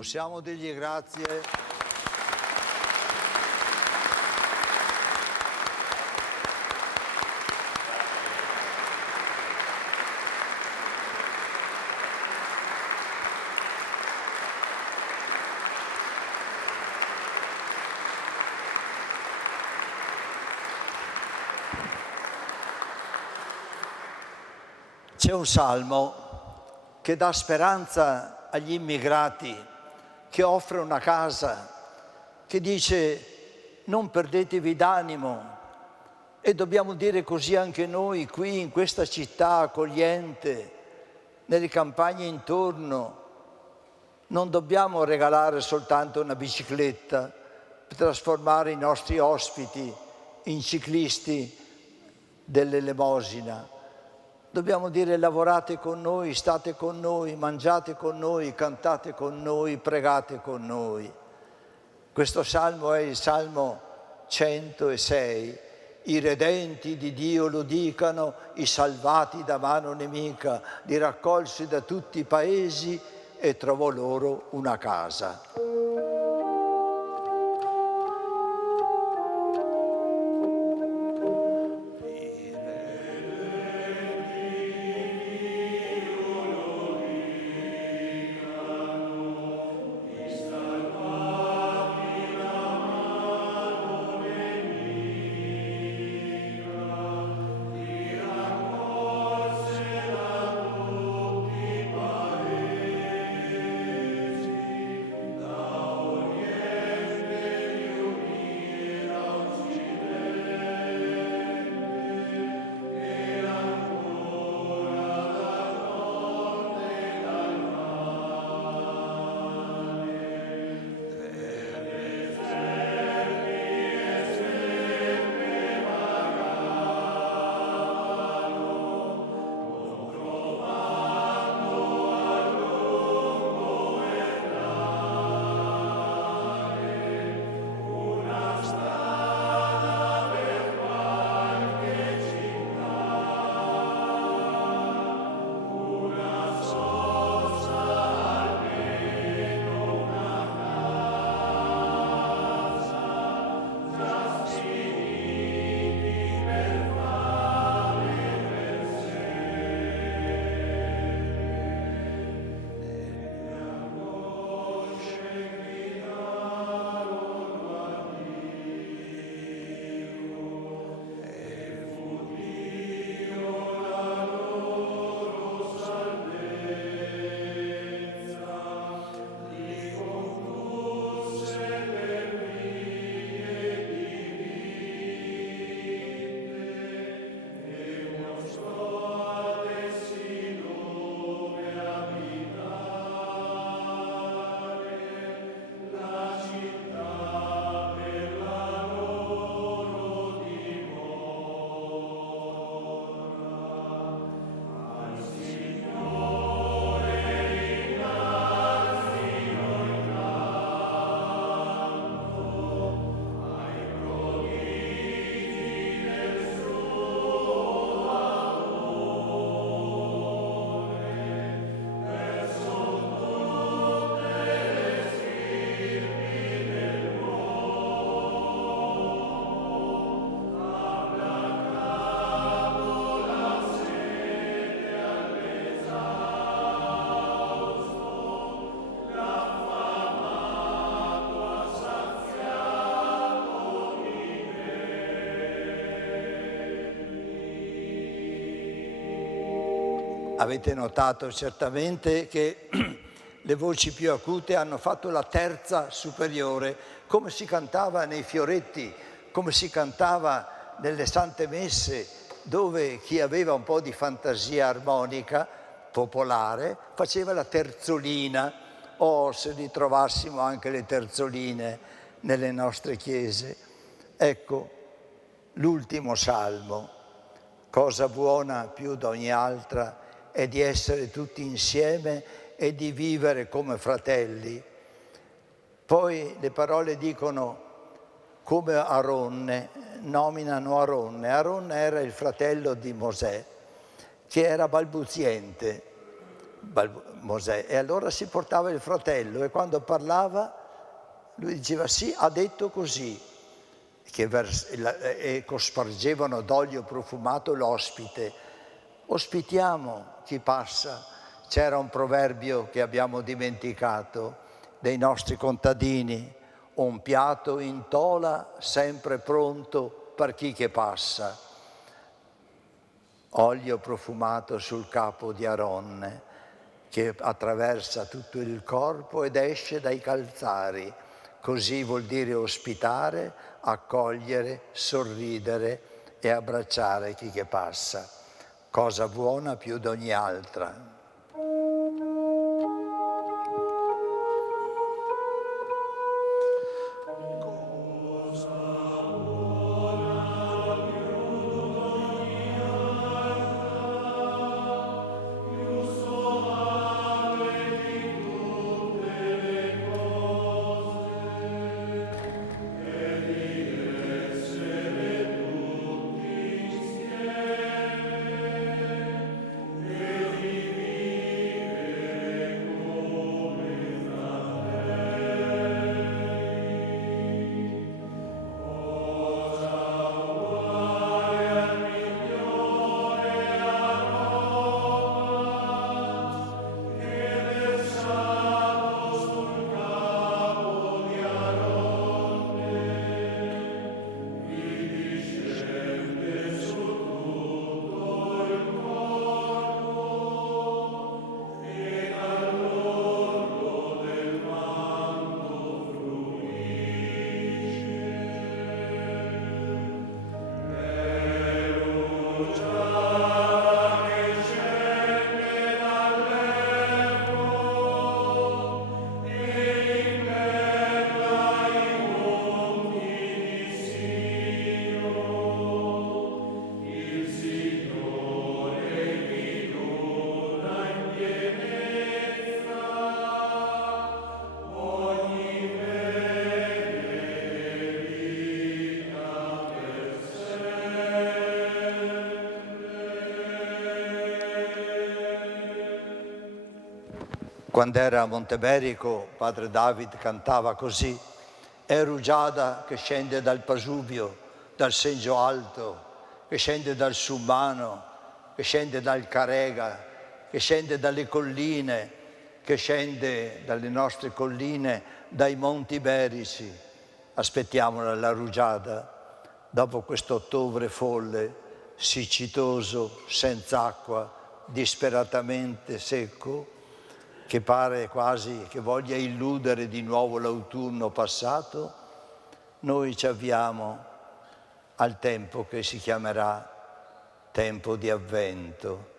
Possiamo dirgli grazie. C'è un salmo che dà speranza agli immigrati, che offre una casa, che dice non perdetevi d'animo. E dobbiamo dire così anche noi qui in questa città accogliente, nelle campagne intorno. Non dobbiamo regalare soltanto una bicicletta per trasformare i nostri ospiti in ciclisti dell'elemosina. Dobbiamo dire lavorate con noi, state con noi, mangiate con noi, cantate con noi, pregate con noi. Questo salmo è il Salmo 106. I redenti di Dio lo dicano, i salvati da mano nemica, li raccolse da tutti i paesi e trovò loro una casa. Avete notato certamente che le voci più acute hanno fatto la terza superiore, come si cantava nei fioretti, come si cantava nelle sante messe, dove chi aveva un po' di fantasia armonica popolare faceva la terzolina. Oh, se ritrovassimo anche le terzoline nelle nostre chiese. Ecco, l'ultimo salmo, cosa buona più di ogni altra è di essere tutti insieme e di vivere come fratelli. Poi le parole dicono come Aronne, nominano Aronne. Aronne era il fratello di Mosè, che era balbuziente, Mosè. E allora si portava il fratello e quando parlava lui diceva sì, ha detto così, e cospargevano d'olio profumato l'ospite. Ospitiamo chi passa. C'era un proverbio che abbiamo dimenticato dei nostri contadini: un piatto in tola sempre pronto per chi che passa. Olio profumato sul capo di Aronne, che attraversa tutto il corpo ed esce dai calzari. Così vuol dire ospitare, accogliere, sorridere e abbracciare chi che passa. Cosa buona più di ogni altra. Quando era a Monteberico, padre David cantava così: è rugiada che scende dal Pasubio, dal Seggio Alto, che scende dal Summano, che scende dal Carega, che scende dalle colline, che scende dalle nostre colline, dai Monti Iberici. Aspettiamola la rugiada, dopo questo ottobre folle, siccitoso, senza acqua, disperatamente secco, che pare quasi che voglia illudere di nuovo l'autunno passato. Noi ci avviamo al tempo che si chiamerà tempo di avvento,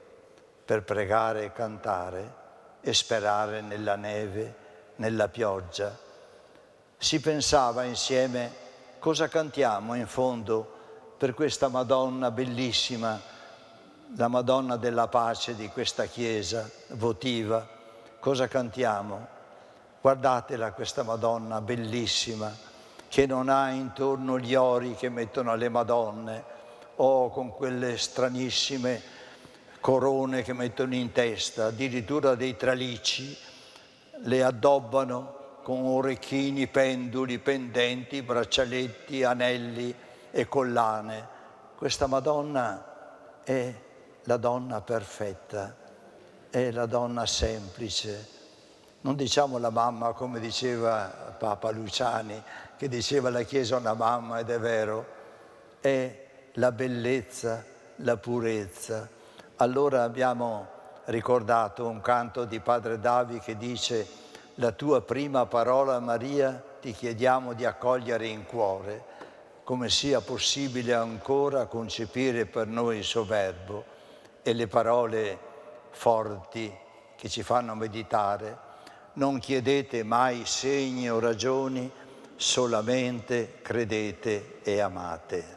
per pregare e cantare e sperare nella neve, nella pioggia. Si pensava insieme cosa cantiamo in fondo per questa Madonna bellissima, la Madonna della pace di questa Chiesa votiva. Cosa cantiamo? Guardatela questa Madonna bellissima, che non ha intorno gli ori che mettono alle Madonne o con quelle stranissime corone che mettono in testa, addirittura dei tralicci, le addobbano con orecchini, penduli, pendenti, braccialetti, anelli e collane. Questa Madonna è la donna perfetta, è la donna semplice. Non diciamo la mamma come diceva Papa Luciani, che diceva la Chiesa è una mamma, ed è vero, è la bellezza, la purezza. Allora abbiamo ricordato un canto di Padre Davi che dice: la tua prima parola, Maria, ti chiediamo di accogliere in cuore, come sia possibile ancora concepire per noi il suo verbo. E le parole forti che ci fanno meditare: non chiedete mai segni o ragioni, solamente credete e amate.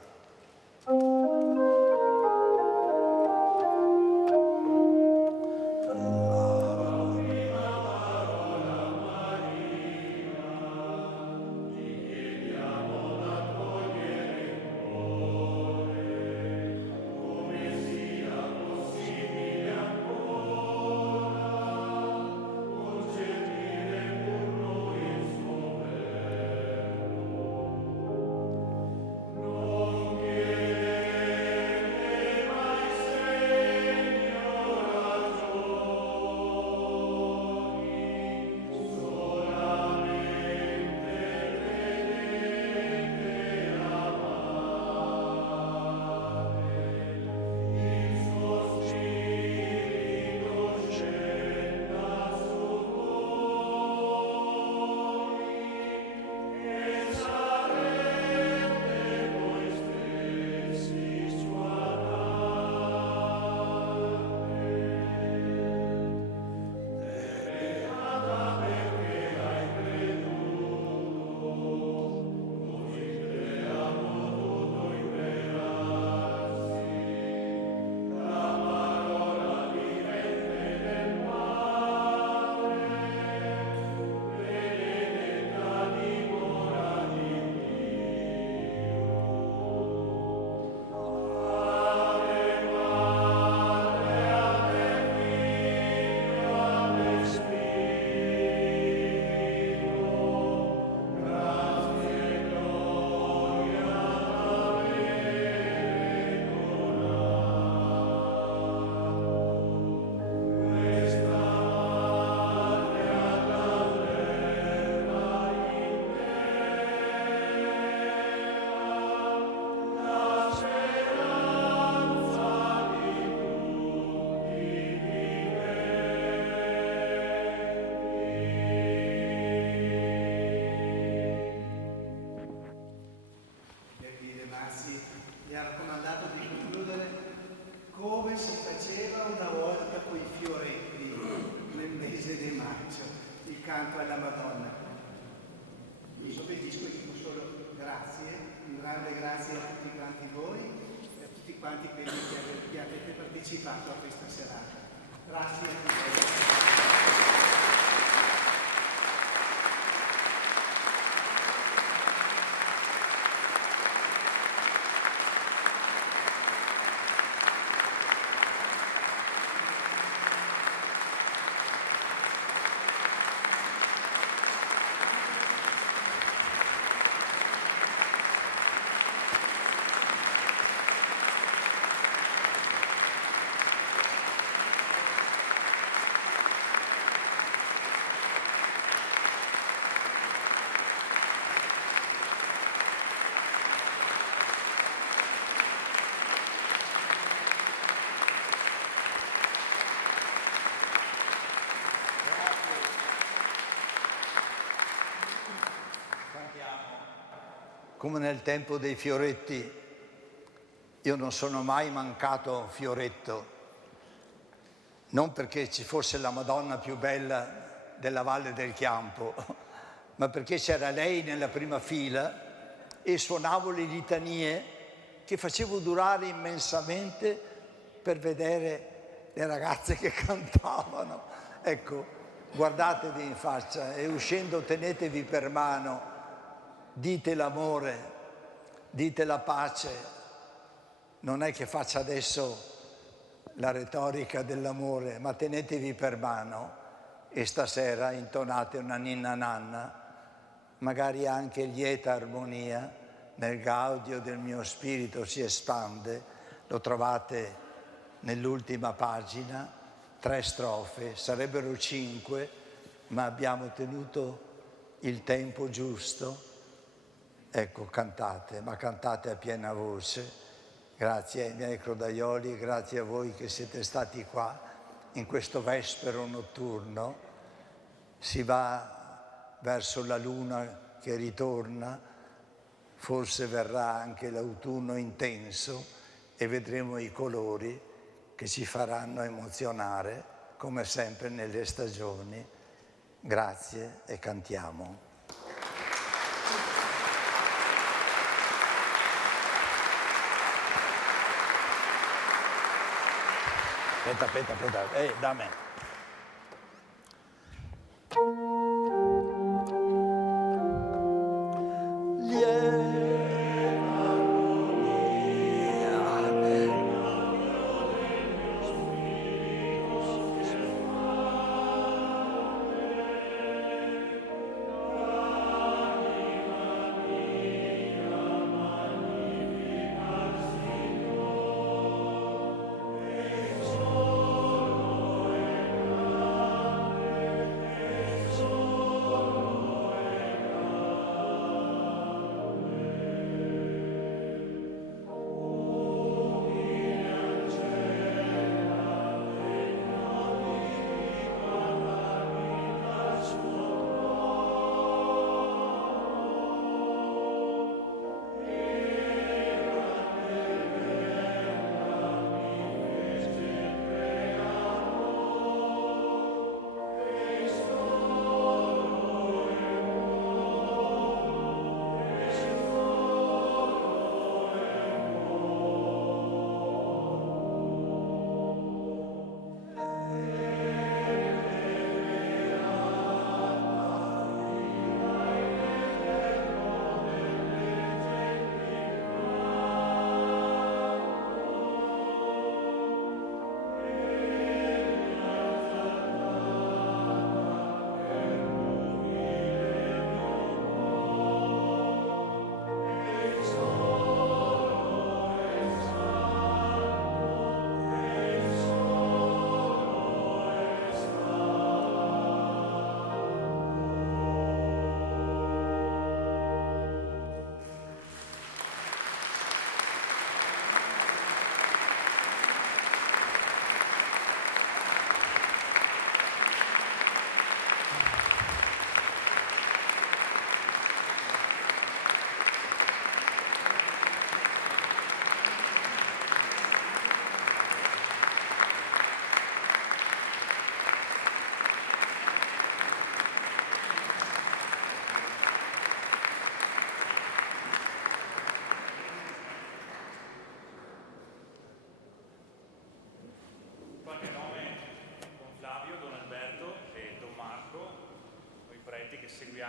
accanto alla Madonna. Io benedisco e dico solo grazie, un grande grazie a tutti quanti voi e a tutti quanti quelli che avete partecipato a questa serata. Grazie a tutti. Come nel tempo dei fioretti, io non sono mai mancato a un fioretto, non perché ci fosse la Madonna più bella della Valle del Chiampo, ma perché c'era lei nella prima fila e suonavo le litanie che facevo durare immensamente per vedere le ragazze che cantavano. Ecco, guardatevi in faccia e uscendo tenetevi per mano. Dite l'amore, dite la pace, non è che faccia adesso la retorica dell'amore, ma tenetevi per mano e stasera intonate una ninna nanna, magari anche lieta armonia, nel gaudio del mio spirito si espande, lo trovate nell'ultima pagina, 3 strofe, sarebbero 5, ma abbiamo tenuto il tempo giusto. Ecco, cantate, ma cantate a piena voce. Grazie ai miei crodaioli, grazie a voi che siete stati qua in questo vespero notturno. Si va verso la luna che ritorna, forse verrà anche l'autunno intenso e vedremo i colori che ci faranno emozionare, come sempre nelle stagioni. Grazie e cantiamo. Aspetta, da me.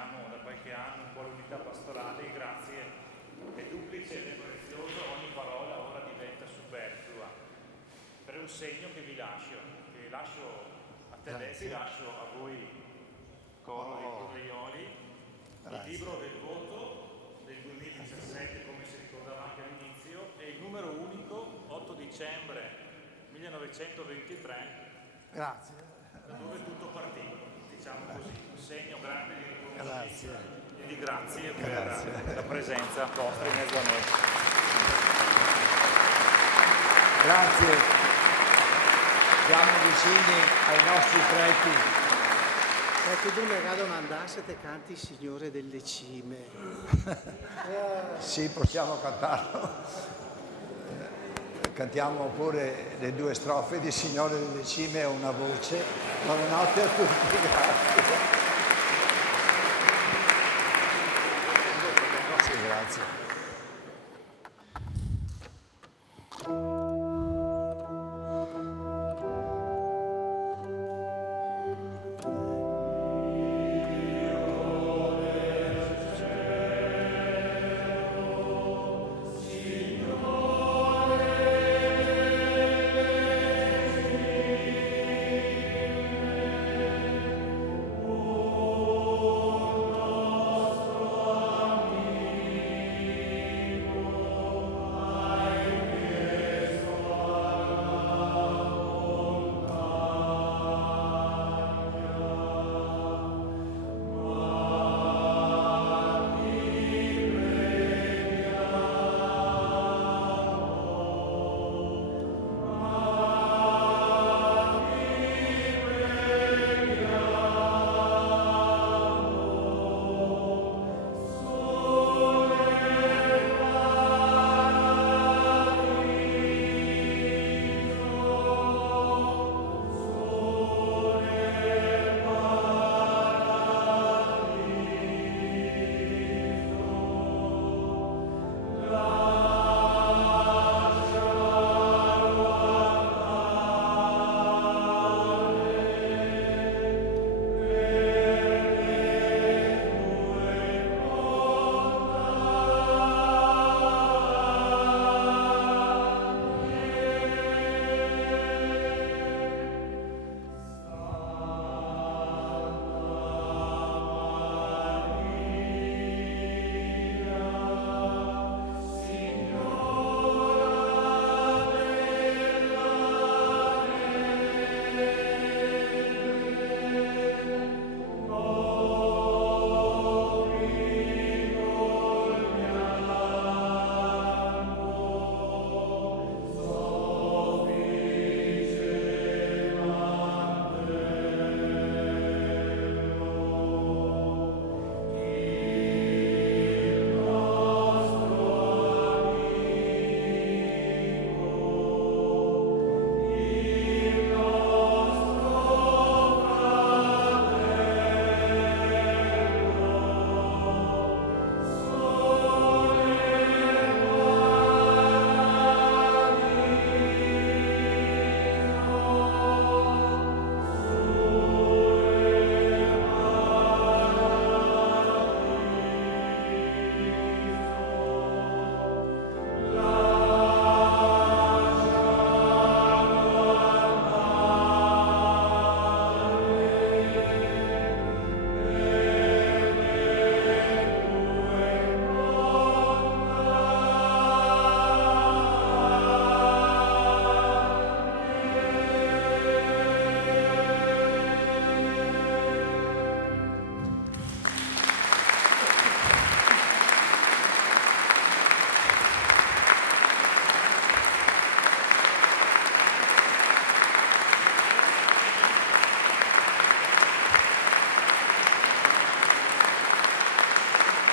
siamo da qualche anno un po' l'unità pastorale, grazie è duplice ed è prezioso, ogni parola ora diventa superflua. Per un segno che vi lascio a te Beppe, lascio a voi coro dei Corleioli, il libro del voto del 2017, come si ricordava anche all'inizio, è il numero unico, 8 dicembre 1923, Grazie. da dove tutto partì, diciamo così, un segno grande di riconoscenza e di grazie per la presenza vostra in mezzo a noi. Grazie. Siamo vicini ai nostri preti. Ecco, tu mi domandasse te canti Signore delle Cime. Sì, possiamo cantarlo. Cantiamo pure le 2 strofe di Signore delle Cime a una voce. Buonanotte a tutti, grazie. Sì, grazie.